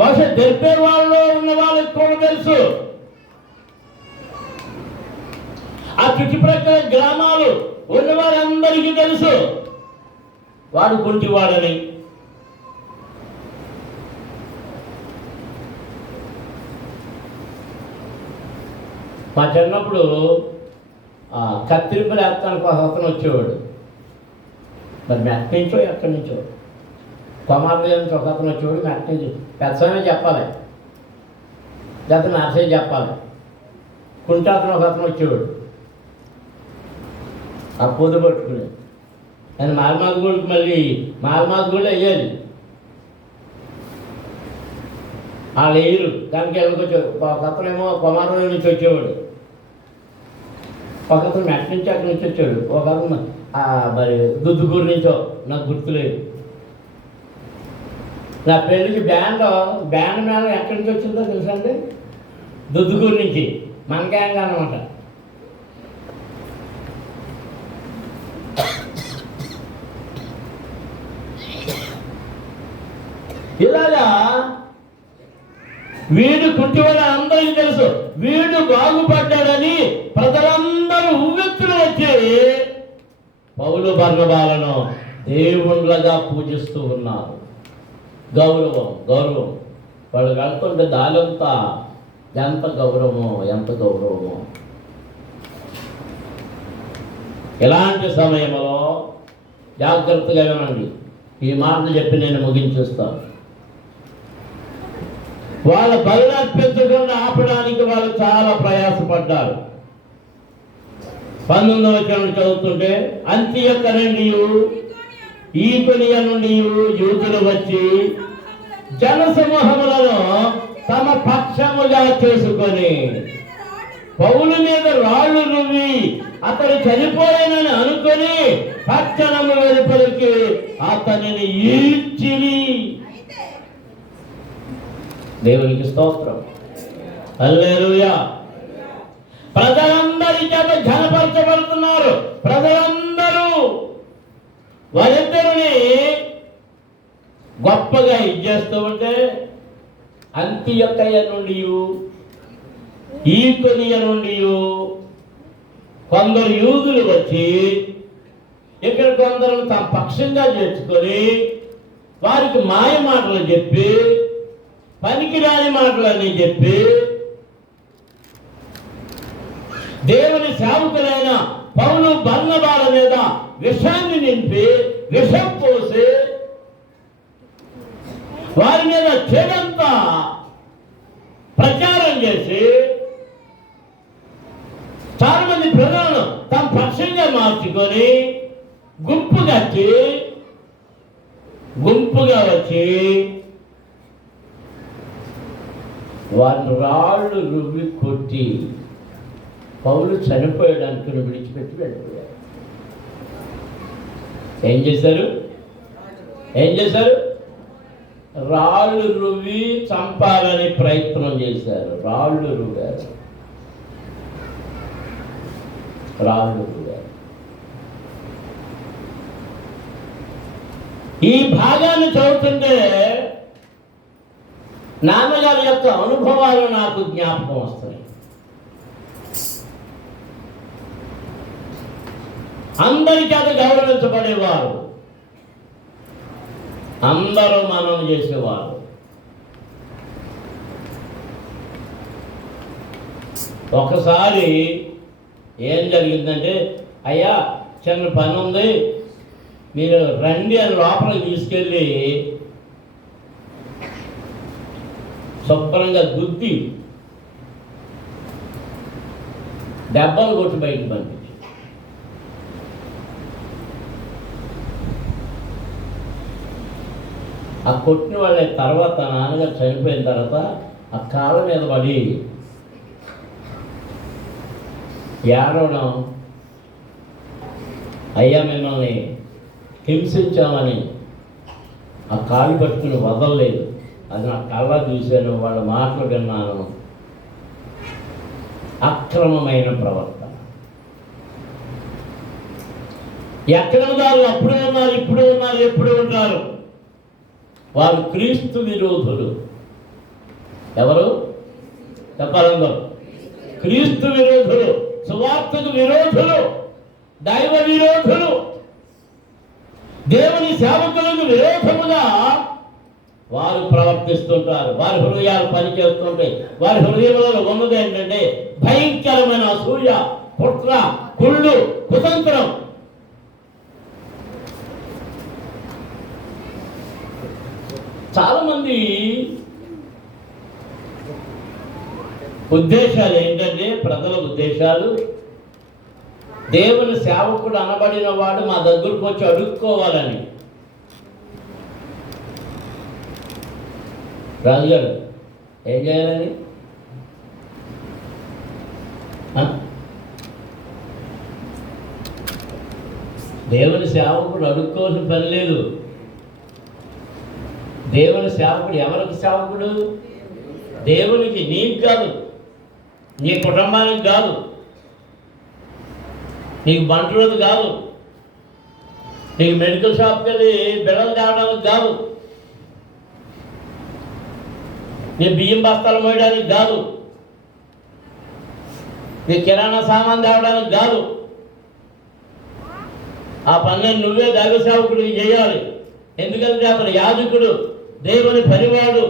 బహుశా దెర్బే వాళ్ళలో ఉన్న వాళ్ళకి కూడా తెలుసు, ఆ చుట్టుప్రక్కల గ్రామాలు ఉన్న వారందరికీ తెలుసు వాడు కుంటివాడని. మా చిన్నప్పుడు కత్తిరింపులు వేస్తానికి ఒక అతను వచ్చేవాడు, మరి మెట్ట నుంచో ఎక్కడి నుంచో కొమార్ల నుంచి ఒక అతను వచ్చేవాడు, మెట్ట నుంచి పెద్దమే చెప్పాలి, లేకపోతే నర్సే చెప్పాలి, కుంటాతను ఒక అతను వచ్చేవాడు ఆ పొద్దు పట్టుకుని. ఆయన మాలమాది గుడికి మళ్ళీ మాలమాది గుడి వేయాలి, వాళ్ళు వేయరు దానికి వెళ్ళకొచ్చేవాడు. ఒక అతనేమో కొమారం నుంచి వచ్చేవాడు, ఒక అతను మెట్ట నుంచి అక్కడి నుంచి వచ్చాడు, ఒక అతను మరి దుద్దుగూరు నుంచో నాకు గుర్తులేదు. నా పెళ్ళికి బ్యాండ్ మేళం ఎక్కడి నుంచి వచ్చిందో తెలుసండి, దుద్దుగూరు నుంచి, మన గ్యాంగ్ అనమాట. ఇలాగా వీడు కుంటివాడు అందరికీ తెలుసు, వీడు బాగుపడ్డాడని ప్రజలందరూ ఉవ్వెత్తులు వచ్చి పౌలు బర్నబాలను దేవుళ్ళగా పూజిస్తూ ఉన్నారు. గౌరవం వాళ్ళు వెళ్తుంటే దాలంతా ఎంత గౌరవమో. ఇలాంటి సమయంలో జాగ్రత్తగా వినండి, ఈ మాటలు చెప్పి నేను ముగించేస్తాను. వాళ్ళ బలి అర్పించకుండా ఆపడానికి వాళ్ళు చాలా ప్రయాసపడ్డారు. 19వ వచనం చదువుతుంటే, అంతియొక్క నుండి ఈకొనియ నుండి యూదులు వచ్చి జనసమూహములను తమ పక్షముగా చేసుకొని పౌలు మీద రాళ్ళు రువ్వి అతడు చనిపోయానని అనుకొని పట్టణము వెలుపలికి అతనిని ఈడ్చిరి. దేవునికి స్తోత్రం, హల్లెలూయా. ప్రజలందరి చేత ఘనపరచబడుతున్నారు. ప్రజలందరూ వారిద్దరిని గొప్పగా ఇచ్చేస్తూ ఉంటే, అంతియొక్కయ్య నుండి ఈకొనియ నుండి కొందరు యూదులు వచ్చి ఇక్కడ కొందరు తమ పక్షంగా చేర్చుకొని వారికి మాయ మాటలు చెప్పి, పనికిరాని మాటలని చెప్పి, దేవుని సేవకులైన పౌలు బర్నబాల మీద విషాన్ని నింపి విషం పోసి వారి మీద చెడంతా ప్రచారం చేసి చాలా మంది ప్రజలను తమ పక్షంగా మార్చుకొని గుంపుగా వచ్చి వారిని రాళ్ళు రువ్వి కొట్టి పౌలు చనిపోయడానికి విడిచిపెట్టి వెళ్ళిపోయారు. ఏం చేశారు? రాళ్ళు రువ్వి చంపాలని ప్రయత్నం చేశారు. రాళ్ళు రువ్వారు. ఈ భాగాన్ని చదువుతుంటే నాన్నగారి యొక్క అనుభవాలు నాకు జ్ఞాపకం వస్తాయి. అందరి చేత గౌరవించబడేవారు, అందరూ మనం చేసేవారు. ఒకసారి ఏం జరిగిందంటే, అయ్యా చిన్న పని ఉంది, మీరు రండి అని లోపలికి తీసుకెళ్ళి శుభ్రంగా గుద్ది దెబ్బలు కొట్టి బయటకు పంపించి, ఆ కొట్టిన వాళ్ళ తర్వాత నాన్నగారు చనిపోయిన తర్వాత ఆ కాళ్ళ మీద పడి ఏడవడం, అయ్యా మిమ్మల్ని హింసించామని ఆ కాలు పట్టుకుని వదలలేదు. అది నా కళ్ళ చూశాను, వాళ్ళ మాటలు విన్నాను. అక్రమమైన ప్రవర్తన. అక్రమదారులు అప్పుడు ఉన్నారు, ఇప్పుడు ఉన్నారు, ఎప్పుడు ఉంటారు. వారు క్రీస్తు విరోధులు. ఎవరు చెప్పాలందరూ? క్రీస్తు విరోధులు, సువార్తకు విరోధులు, దైవ విరోధులు, దేవుని సేవకులకు విరోధముగా వారు ప్రవర్తిస్తుంటారు. వారి హృదయాలు పనిచేస్తుంటాయి. వారి హృదయంలో ఉన్నది ఏంటంటే భయంకరమైన అసూయ, కుట్ర, కుళ్ళు, కుతంత్రం. చాలా మంది ఉద్దేశాలు ఏంటంటే, ప్రజల ఉద్దేశాలు, దేవుని సేవకుడు అనబడిన వాడు మా దగ్గరకు వచ్చి అడుక్కోవాలని. రాజుగారు ఏం చేయాలని? దేవుని సేవకుడు అడుక్కోవాల్సిన పని లేదు. దేవుని సేవకుడు ఎవరికి సేవకుడు? దేవునికి. నీకు కాదు, నీ కుటుంబానికి కాదు, నీకు బంటులకు కాదు, నీకు మెడికల్ షాప్కి వెళ్ళి బిళ్ళలు తేవడానికి కాదు, నీ బియ్యం బస్తాలు మోయడానికి కాదు, నీ కిరాణా సామాన్ తేవడానికి కాదు. ఆ పనులను నువ్వే దైవ సేవకుడికి చేయాలి. ఎందుకంటే అతను యాజకుడు, దేవుని పనివాడు.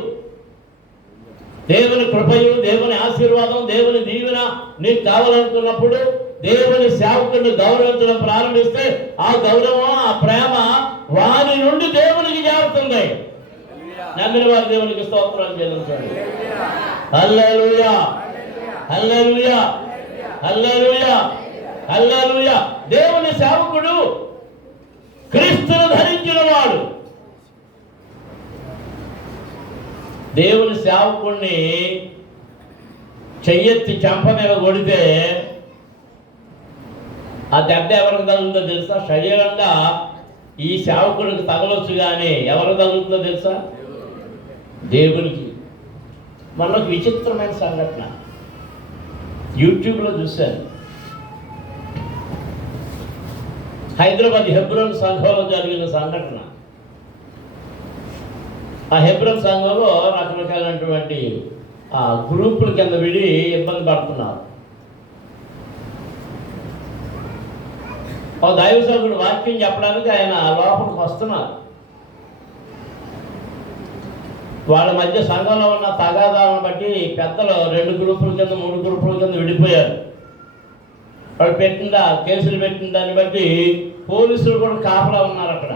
దేవుని కృపయు, దేవుని ఆశీర్వాదం, దేవుని దీవెన నీకు కావాలనుకున్నప్పుడు దేవుని సేవకుడిని గౌరవించడం ప్రారంభిస్తే ఆ గౌరవం, ఆ ప్రేమ వారి నుండి దేవునికి చేరుతుంది. నమ్మిన వారు దేవునికి స్తోత్రాలు చెల్లించండి. హల్లెలూయా, హల్లెలూయా, హల్లెలూయా, హల్లెలూయా. దేవుని సేవకుడు క్రీస్తును ధరించిన వాడు. దేవుని సేవకుడిని చెయ్యెత్తి చెంప మీద కొడితే ఆ దెబ్బ ఎవరికి తగులుతుందో తెలుసా? శరీరంగా ఈ సేవకుడికి తగలొచ్చు, కానీ ఎవరికి తగులుతుందో తెలుసా? దేవునికి. మనకు విచిత్రమైన సంఘటన యూట్యూబ్లో చూశాను. హైదరాబాద్ హెబ్రోన్ సంఘంలో జరిగిన సంఘటన. ఆ హెబ్రోన్ సంఘంలో రకరకాలైనటువంటి గ్రూపుల కింద విడి ఇబ్బంది పడుతున్నారు. ఆ దైవ సేవకుడు వాక్యం చెప్పడానికి ఆయన లోపలికి వస్తున్నారు. వాళ్ళ మధ్య సంఘంలో ఉన్న తగాదాలను బట్టి పెద్దలు 2 గ్రూపుల కింద 3 గ్రూపుల కింద విడిపోయారు. వాళ్ళు పెట్టిన కేసులు పెట్టిన దాన్ని బట్టి పోలీసులు కూడా కాపలా ఉన్నారు అక్కడ.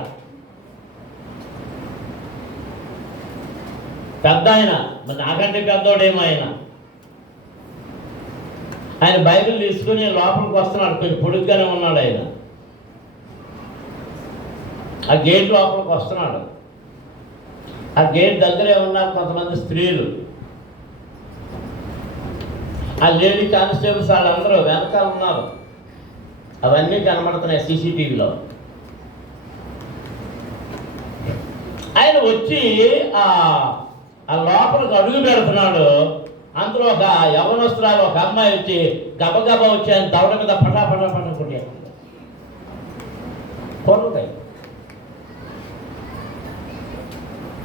పెద్ద ఆయన, మరి నాకంటే పెద్దోడేమో ఆయన బైబిల్ తీసుకుని లోపలికి వస్తున్నాడు. కొంచెం పొడుగ్గానే ఉన్నాడు ఆయన. ఆ గేట్ లోపలికి వస్తున్నాడు. ఆ గేట్ దగ్గరే ఉన్నారు కొంతమంది స్త్రీలు. ఆ లేడీ కానిస్టేబుల్స్ వాళ్ళందరూ వెనకాల ఉన్నారు. అవన్నీ కనబడుతున్నాయి సీసీటీవీలో. ఆయన వచ్చి ఆ లోపలికి అడుగు పెడుతున్నాడు. అందులో ఒక యవనస్తురాలు, ఒక అమ్మాయి వచ్చి గబగబా వచ్చి ఆయన దవడ మీద పటాపటా కొట్టాడు. కొడుతాయి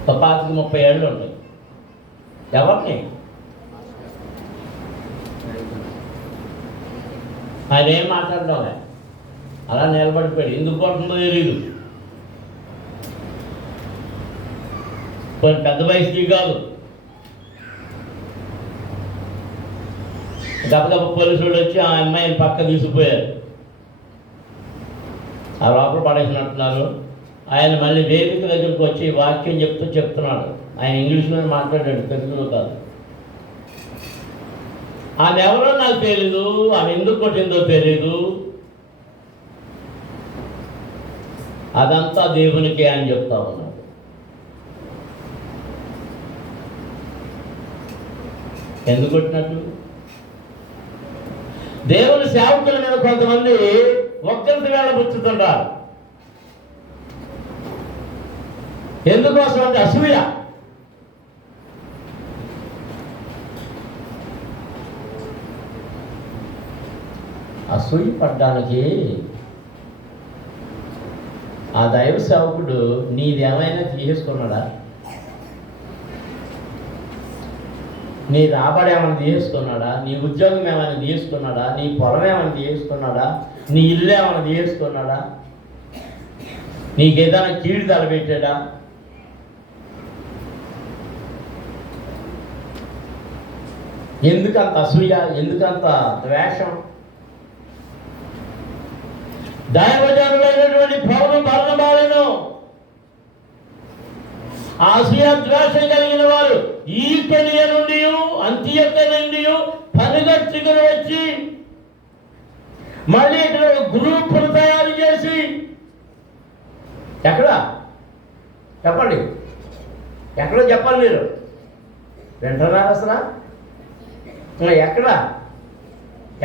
25-30 ఏళ్ళు ఉంటాయి. ఎవరిని? ఆయన ఏం మాట్లాడడం, అలా నిలబడిపోయాడు. ఎందుకు కొడుతుందో తెలీదు. కొన్ని పెద్ద వయసుకి కాదు. గబగబ పోలీసులు వచ్చి ఆ అమ్మాయిని పక్క తీసుకుపోయారు. ఆ లోపల పడేసినట్టున్నారు. ఆయన మళ్ళీ వేదిక దగ్గరికి వచ్చి వాక్యం చెప్తున్నాడు. ఆయన ఇంగ్లీష్లో మాట్లాడాడు, తెలుగులో కాదు. ఆమె ఎవరో నాకు తెలీదు, ఆమె ఎందుకు కొట్టిందో తెలీదు, అదంతా దేవునికే అని చెప్తా ఉన్నాడు. ఎందుకు కొట్టినట్టు? దేవుని సేవకుల మీద కొంతమంది ఒక్కరిని వేళబుచ్చుతుంటారు. ఎందుకోసం అంటే అసూయ. అసూయ పడ్డానికి ఆ దైవ సేవకుడు నీదేమైనా తీసేసుకున్నాడా? నీ రాబడి ఏమైనా తీసుకున్నాడా? నీ ఉద్యోగం ఏమైనా తీసుకున్నాడా? నీ పొలం ఏమైనా తీసుకున్నాడా? నీ ఇల్లు ఏమైనా తీసుకున్నాడా? నీకేదైనా కీడు తలపెట్టాడా? ఎందుకంత అసూయ? ఎందుకంత ద్వేషం? దైవజనులైనటువంటి పౌలు బర్నబాలను అసూయ ద్వేషం కలిగిన వారు ఈ కొనియ నుండి అంత్యొక్క నుండి పనిగట్టుకుని వచ్చి మళ్ళీ ఇక్కడ గ్రూపులు తయారు చేసి, ఎక్కడ చెప్పండి, ఎక్కడో చెప్పాలి మీరు, వింటున్నారు అసలు?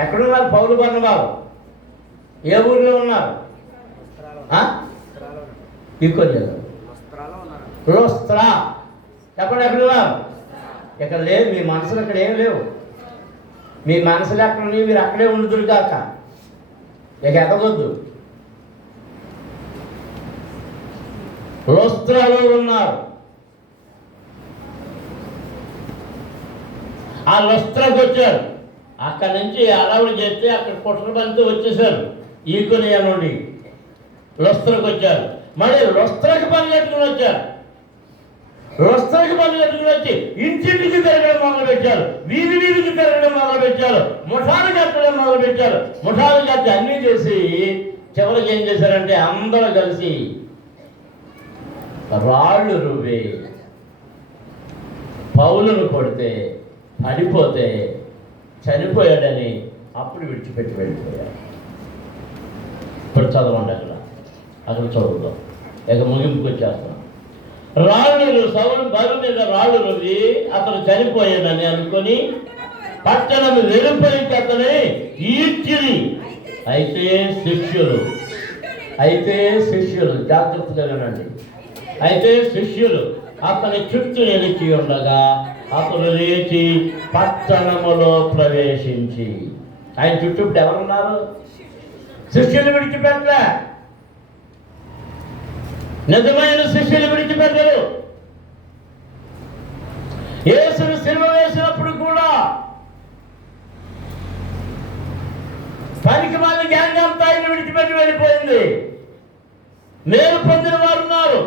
ఎక్కడున్నారు పౌలు బర్నబాలు? ఏ ఊరిలో ఉన్నారు? ఈ కొనియలో లుస్త్రా. చెప్పండి, ఎక్కడ ఉన్నారు? ఇక్కడ లేదు. మీ మనసులు అక్కడ ఏం లేవు. మీ మనసులు ఎక్కడ ఉన్నాయి? మీరు అక్కడే ఉండుదురు కాక. ఇక ఎదగొద్దు. లుస్త్రాలో ఉన్నారు. ఆ లుస్త్రాకు వచ్చారు. అక్కడి నుంచి అలవులు చేస్తే అక్కడ కుట్ర బంతి వచ్చేసారు. ఈ కొనియ నుండి లుస్త్రకు వచ్చారు. మళ్ళీ లుస్త్రకు పని కట్టుకుని వచ్చారు. లుస్త్రకు పని కట్టుకుని వచ్చి ఇంటింటికి తిరగడం మొదలుపెట్టారు. వీధికి తిరగడం మొదలుపెట్టారు. ముఠాలు కట్టడం మొదలుపెట్టారు. ముఠాలు కట్టి అన్నీ చేసి చివరికి ఏం చేశారంటే అందరూ కలిసి రాళ్ళు రువ్వి పౌలును కొడితే పడిపోతే చనిపోయాడని అప్పుడు విడిచిపెట్టి వెళ్ళిపోయాడు. ఇప్పుడు చదవండి, అక్కడ చదువుతాం. ఇక ముగింపుకి వచ్చేస్తాం. రాళ్ళు సౌలు బరు మీద రాళ్ళు రువి అతను చనిపోయాడని అనుకొని పట్టణం వెలుపలికి అతని ఈడ్చిరి. అయితే శిష్యులు జాగ్రత్తగా వినండి. అయితే శిష్యులు అతని చుట్టూ నిలిచి ఉండగా అతను లేచి పట్టణములో ప్రవేశించి, ఆయన చుట్టూ ఎవరున్నారు? శిష్యులు విడిచిపెట్టలే. నిజమైన శిష్యులు విడిచిపెట్టరు. యేసును సిలువ వేసినప్పుడు కూడా పనికి మంది గ్యాంగ్ అంతా ఆయన విడిచిపెట్టి వెళ్ళిపోయింది. మేలు పొందిన వారు ఉన్నారు.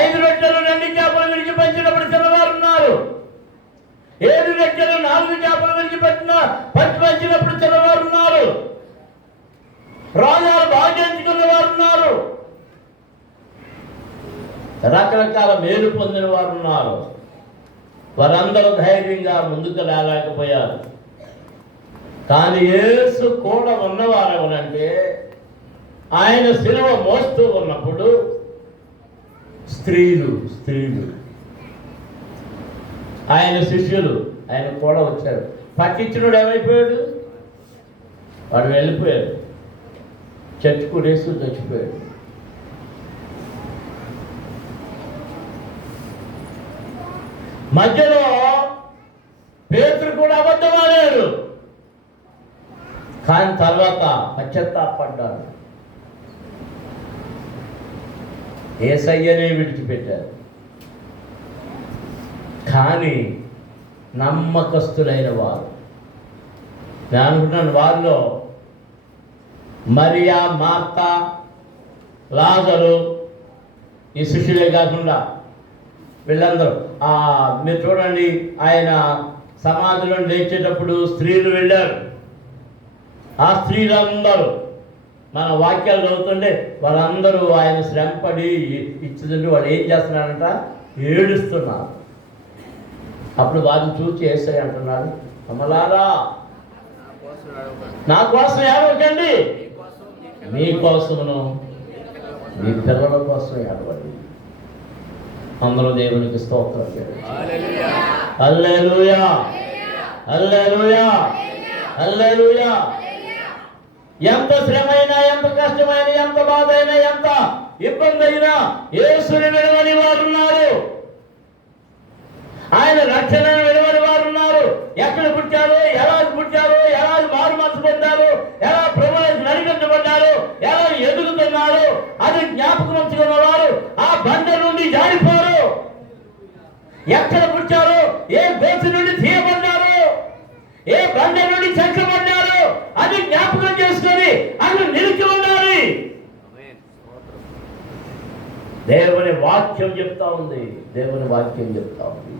5 రొట్టెలు 2 చేపలు విడిచి పంచినప్పుడు తిన్నవారు ఉన్నారు. 7 రొట్టెలు 4 చేపలు విడిచి పంచినప్పుడు తిన్నవారు ఉన్నారు. రాజాలు భాగ్యించుకున్న వారు ఉన్నారు. రకరకాల మేలు పొందిన వారు ఉన్నారు. వారందరూ ధైర్యంగా ముందుకు రాలేకపోయారు. కానీ యేసు కూడా ఉన్నవారు ఎవరంటే ఆయన సిలువ మోస్తూ ఉన్నప్పుడు స్త్రీలు ఆయన శిష్యులు ఆయన కూడా వచ్చారు. పట్టించినోడు ఏమైపోయాడు? వాడు వెళ్ళిపోయాడు. చచ్చిపోయేస్తూ చచ్చిపోయాడు. మధ్యలో పేతురు కూడా అబద్ధమాడాడు. కానీ తర్వాత పశ్చాత్తాపడ్డాడు. యేసయ్యనే విడిచిపెట్టారు. కానీ నమ్మకస్తులైన వారు, నేను అనుకుంటున్నాను వారిలో మరియా, మార్తా, లాజరు, ఈ శిష్యులే కాకుండా వీళ్ళందరూ మీరు చూడండి, ఆయన సమాధిలో లేచేటప్పుడు స్త్రీలు వెళ్ళారు. ఆ స్త్రీలందరూ మన వాక్యాలు చదువుతుంటే వాళ్ళందరూ ఆయన శ్రమపడి ఇచ్చిందంటే వాళ్ళు ఏం చేస్తున్నారంట? ఏడుస్తున్నారు. అప్పుడు వారిని చూసి యేసయ్య అంటున్నాడు, అమ్మలారా నా కోసం ఏడవకండి, మీ కోసమును మీ పిల్లల కోసం ఏడవండి. అందరూ దేవునికి స్తోత్రం చేయండి. హల్లెలూయా, హల్లెలూయా. హల్లెలూయా. ఎంత శ్రమైనా, ఎంత కష్టమైనా, ఎంత బాధ అయినా, ఎంత ఇబ్బంది అయినా యేసుని విడవని వారు ఉన్నారు. ఆయన రక్షణను విడవని వారు ఉన్నారు. ఎక్కడ పుట్టారు, ఎలా పుట్టారు, ఎలా మారు మనసు పొందారు, ఎలా ప్రభువులకు నడిపించబడ్డారు, ఎలా ఎదుగుతున్నారు అది జ్ఞాపకం ఉంచుకున్న వారు ఆ బండ నుండి జారిపోరు. ఎక్కడ పుట్టారు, ఏ గోచు నుండి తీయబడ్డారు, ఏ బండ నుండి చెక్కబడ్డారు అది జ్ఞాపకం చేసుకొని అక్కడ నిలిచి ఉండాలి. దేవుని వాక్యం చెప్తా ఉంది. దేవుని వాక్యం చెప్తా ఉంది.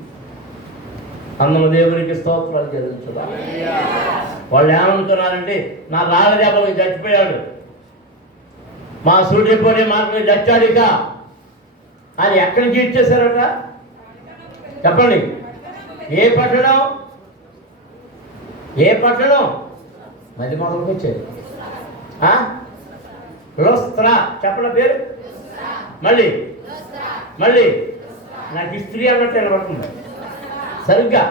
అందరూ దేవునికి స్తోత్రాలు చెల్లించుదా. వాళ్ళు ఏమనుకున్నారంటే నా రాళ్ళ దెబ్బలకు చచ్చిపోయాడు, మా సూర్యపోని మాటలు చచ్చాడిక అని ఎక్కడికి ఇచ్చేశారట చెప్పండి. ఏ పట్టణం, ఏ పట్టణం? మధ్య మొదలుకు వచ్చేది లుస్త్రా. చెప్పండి పేరు. మళ్ళీ మళ్ళీ నాకు స్త్రీ అన్నట్టు నిలబడుతుంది సరిగ్గా.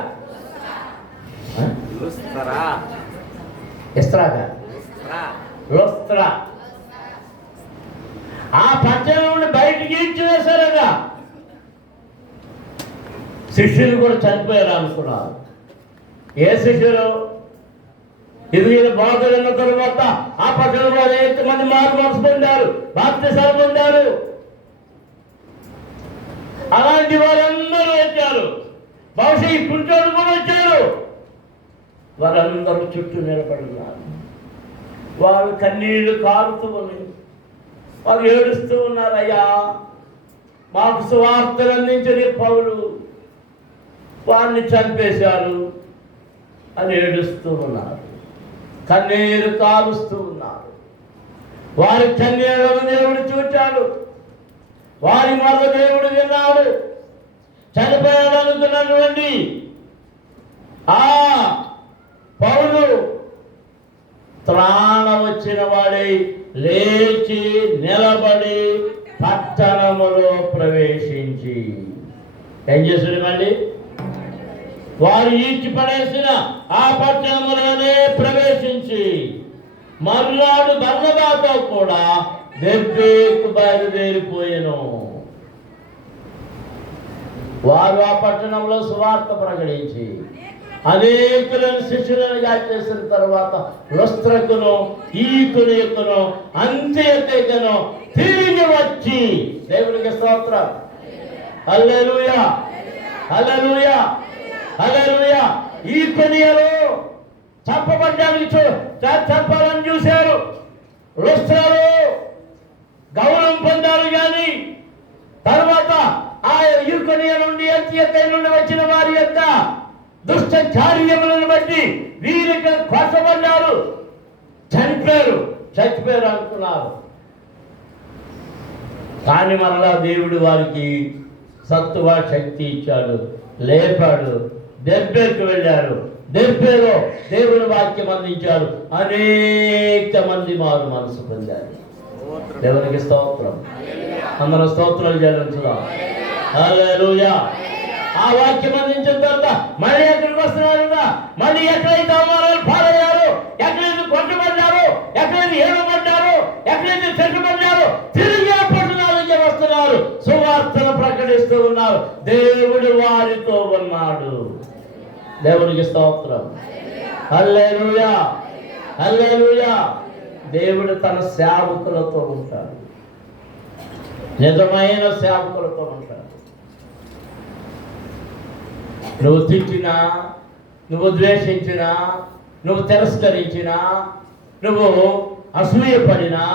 ఇస్త్రాగా లుస్త్రా. ఆ పట్టణం నుండి బయటికి ఇచ్చివేశారగా. శిష్యులు కూడా చనిపోయారు అనుకున్నారు. ఏ శిష్యులు? ఎదిగిన బాధ విన్న తరువాత ఆ పట్టణంలో అనేక మంది మారు మనసు పొందారు, బాప్తిసాలు పొందారు. అలాంటి వారందరూ వచ్చారు. బహుశా ఈ కుంటోడు కూడా వచ్చారు. వారందరూ చుట్టూ నిలబడున్నారు. వాళ్ళు కన్నీళ్లు కారుతూ ఉన్నాయి. వారు ఏడుస్తూ ఉన్నారు. అయ్యా, మాకు సువార్తలు అందించని పౌలు వారిని చంపేశారు అని ఏడుస్తూ ఉన్నారు. కన్నీరు కారుస్తూ ఉన్నారు. వారి కన్నీళ్లను దేవుడు చూచాడు. వారి మాట దేవుడు విన్నాడు. చనిపోయాడు అనుకున్నటువంటి ఆ పౌలు త్రాణ వచ్చిన వాడై లేచి నిలబడి పట్టణములో ప్రవేశించి ఏం చేశాడు? మళ్ళీ వారు ఈడ్చి పడేసిన ఆ పట్టణములోనే ప్రవేశించి మర్నాడు బర్నబాతో కూడా దెబ్బేకు బయలుదేరిపోయాను. వారు ఆ పట్టణంలో సువార్త ప్రకటించి అనేకులను శిష్యులుగా చేసిన తర్వాత లుస్త్రకును, ఈకొనియును, అంత్యొకయును తిరిగి వచ్చి దేవునికి స్తోత్రం. హల్లెలూయా, హల్లెలూయా, హల్లెలూయా. ఈకొనియులు చంపబడ్డానికి చంపాలని చూశారు. లుస్త్రలో గౌరవం పొందారు. కానీ తర్వాత ఆ ఈకొనియ నుండి, అంత్యొకయ నుండి వచ్చిన వారి యొక్క దుష్ట కార్యములను బట్టి వీరికి కొట్టబడ్డారు, చచ్చిపోయారు అనుకున్నారు. కానీ మరలా దేవుడు వారికి సత్తువ శక్తి ఇచ్చాడు, లేపాడు. దెబ్బేకు వెళ్ళారు. దెబ్బేలో దేవుని వాక్యం అందించారు. అనేక మంది మారు మనసు పొందారు. దేవునికి స్తోత్రం. అందరూ స్తోత్రాలు చెల్లించుదాం. హల్లెలూయా. ఆ వాక్యం అందించిన తర్వాత మళ్ళీ ఎక్కడికి వస్తున్నారు? మళ్ళీ ఎక్కడైతే అవమానాలు పాలయ్యారు, ఎక్కడైతే కొట్టబడ్డారు, ఎక్కడైతే ఏడబడ్డారు, ఎక్కడైతే చెట్టుబడ్డారు, తిరిగి ఆ పట్టణాలకి వస్తున్నారు. సువార్తను ప్రకటిస్తూ ఉన్నారు. దేవుడు వారితో ఉన్నాడు. దేవునికి స్తోత్రం. హల్లెలూయా, హల్లెలూయా. దేవుడు తన సేవకులతో ఉంటాడు. నిజమైన సేవకులతో ఉంటాడు. నువ్వు తిట్టినా, నువ్వు ద్వేషించినా, నువ్వు తిరస్కరించినా, నువ్వు అసూయపడినా,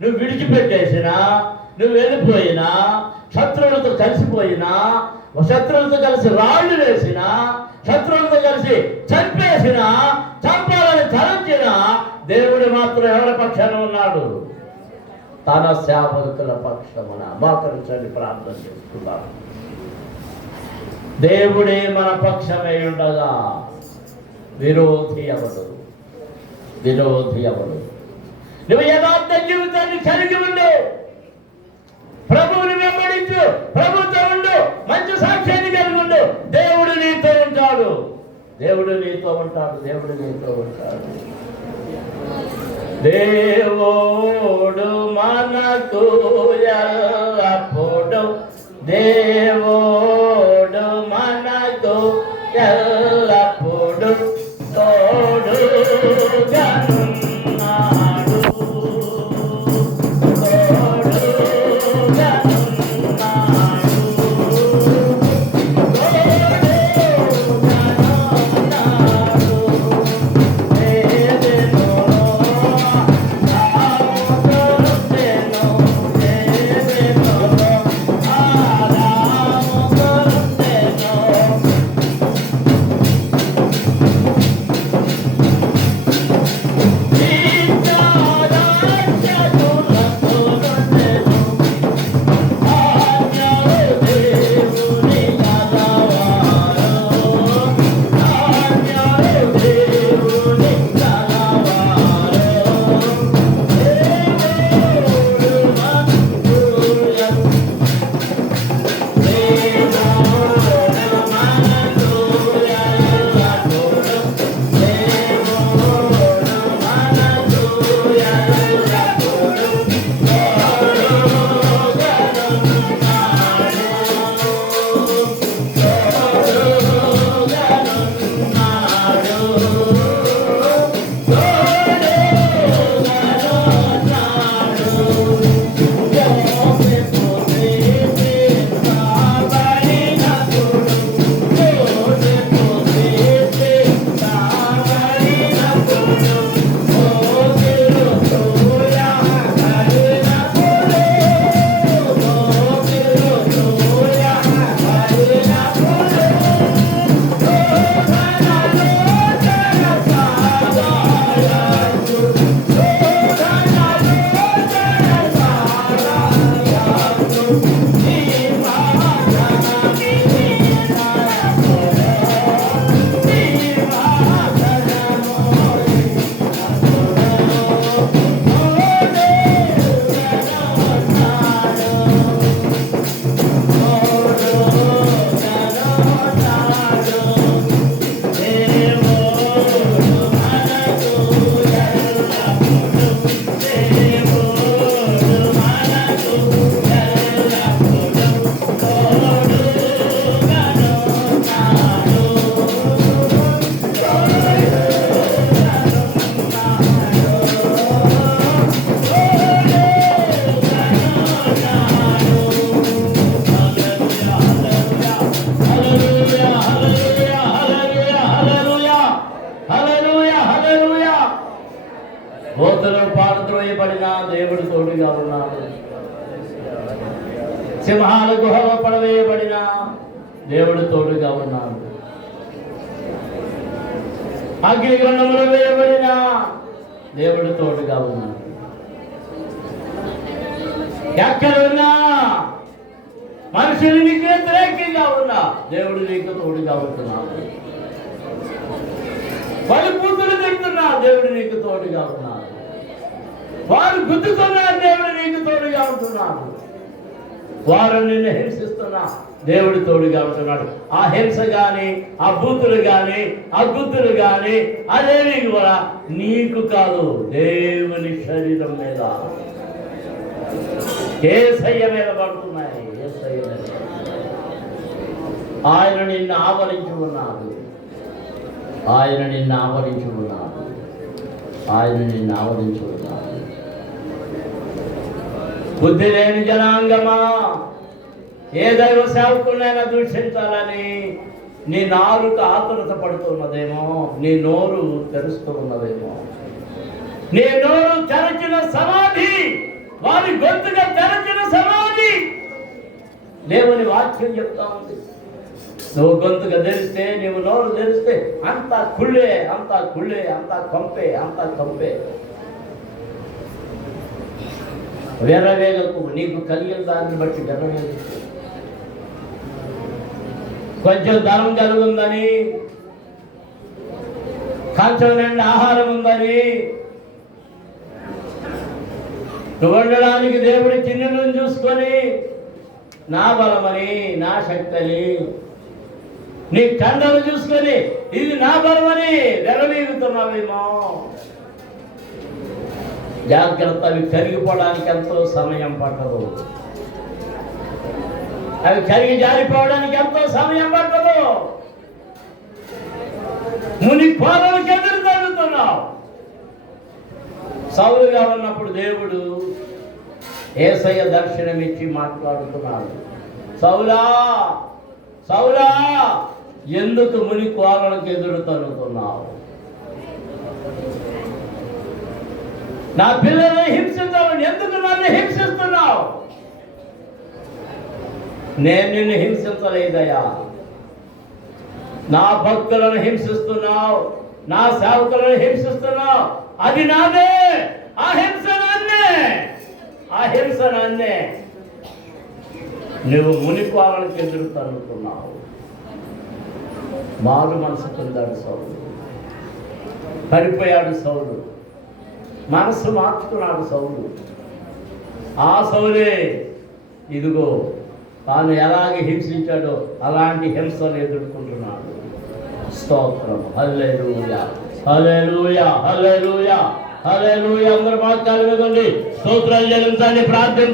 నువ్వు విడిచిపెట్టేసినా, నువ్వు వెళ్ళిపోయినా, శత్రువులతో కలిసిపోయినా, శత్రువులతో కలిసి రాళ్ళు వేసినా, శత్రువులతో కలిసి చంపేసినా, చంపాలని తలంచినా, దేవుడు మాత్రం ఎవరి పక్షాన ఉన్నాడు? తన సేవకుల పక్షమున. మోకరించండి, ప్రార్థన చేసుకున్నాడు. దేవుడే మన పక్షమై ఉండగా విరోధి ఎవడు? విరోధి ఎవడు? నువ్వు యథార్థ జీవితాన్ని కలిగి ఉండు, ప్రభువుని వెంబడించు, ప్రభుతో ఉండు, మంచి సాక్ష్యాన్ని కలిగి ఉండు. దేవుడు నీతో ఉంటాడు. దేవుడు నీతో ఉంటాడు, దేవుడు నీతో ఉంటాడు. దేవుడు మనకు ఎల్లప్పుడు, దేవుడు మనకు ఎల్లప్పుడు తోడుగానున్నాడు, దేవుడు తోడుగా ఉన్నాడు. సింహాల గుహలో పడవేయబడిన దేవుడు తోడుగా ఉన్నాడు. అగ్నిగుండంలో వేయబడిన దేవుడు తోడుగా ఉన్నాడు. ఎక్కడున్నా మనుషులు నీకు వ్యతిరేకంగా ఉన్నా దేవుడు నీకు తోడుగా ఉంటున్నాడు. వాళ్ళు కూతురు తింటున్నా దేవుడు నీకు తోడుగా ఉన్నాడు. వారు గుద్దుతున్నా దేవుడు నీకు తోడుగా ఉంటున్నాడు. వారు నిన్ను హింసిస్తున్నా దేవుడు తోడుగా ఉంటున్నాడు. ఆ హింస గాని, ఆ బూతులు గాని, ఆ గుద్దులు గాని అదేమి కూడా నీకు కాదు, దేవుని శరీరం మీద, యేసయ్య మీద పడుతున్నాయి. యేసయ్య మీద ఆయన నిన్ను ఆవరించి ఉన్నాడు. ఆయన నిన్ను ఆవరించి ఉన్నాడు. ఆయన నిన్ను ఆవరించి ఉన్నాడు. బుద్ధి లేని జనాంగమా, ఏ దైవ సేవకునైనా దూషించాలని నీ నాలుక ఆతురత పడుతున్నదేమో, నీ నోరు తెరుస్తున్నదేమో. నీ నోరు తెరచిన సమాధి, వారి గొంతుగా తెరచిన సమాధి. దేవుని వాక్యం చెప్తా ఉంది. నువ్వు గొంతుగా తెరిస్తే, నువ్వు నోరు తెరిస్తే అంతా కుళ్ళే, అంతా కుళ్ళే, అంతా కంపే, అంతా కంపే. వెర్రవేగకు, నీకు కలిగిన దాన్ని బట్టి వెర్రవేగకు. కొంచెం ధనం కలుగుందని, కంచం నిండా ఆహారం ఉందని, నువ్వు వండడానికి దేవుడి చిన్నులను చూసుకొని నా బలమని, నా శక్తిని నీ కండలు చూసుకొని ఇది నా బలమని వెరవీగుతున్నావేమో. జాగ్రత్త, అవి కరిగిపోవడానికి ఎంతో సమయం పట్టదు. అవి కరిగి జారిపోవడానికి ఎంతో సమయం పట్టదు. మునిపోలకి ఎదురు తగ్గుతున్నావు. సౌలుగా ఉన్నప్పుడు దేవుడు యేసయ్య దర్శనమిచ్చి మాట్లాడుతున్నాడు. సౌలా సౌలా, ఎందుకు మునిపోలకి ఎదురు తగ్గుతున్నావు? నా పిల్లల్ని హింసించాలని ఎందుకు నన్ను హింసిస్తున్నావు? నేను నిన్ను హింసించలేదయ్యా. నా భక్తులను హింసిస్తున్నావు, నా సేవకులను హింసిస్తున్నావు. అది నాదే. ఆ హింస నన్నే. నువ్వు మునిపోలకి ఎదురు తన్నుతున్నావు. మారు మనసు పొందాడు సౌలు. పడిపోయాడు సౌలు. మనసు మార్చుకున్నాడు సౌలు. ఆ సౌలే ఇదిగో తాను ఎలాగే హింసించాడో అలాంటి హింసను ఎదుర్కొంటున్నాడు. స్తోత్రం. హల్లెలూయా, హల్లెలూయా, హల్లెలూయా, హల్లెలూయా. అందరూ వాక్యాలు వినండి, స్తోత్రాలు చెల్లించండి, ప్రార్థన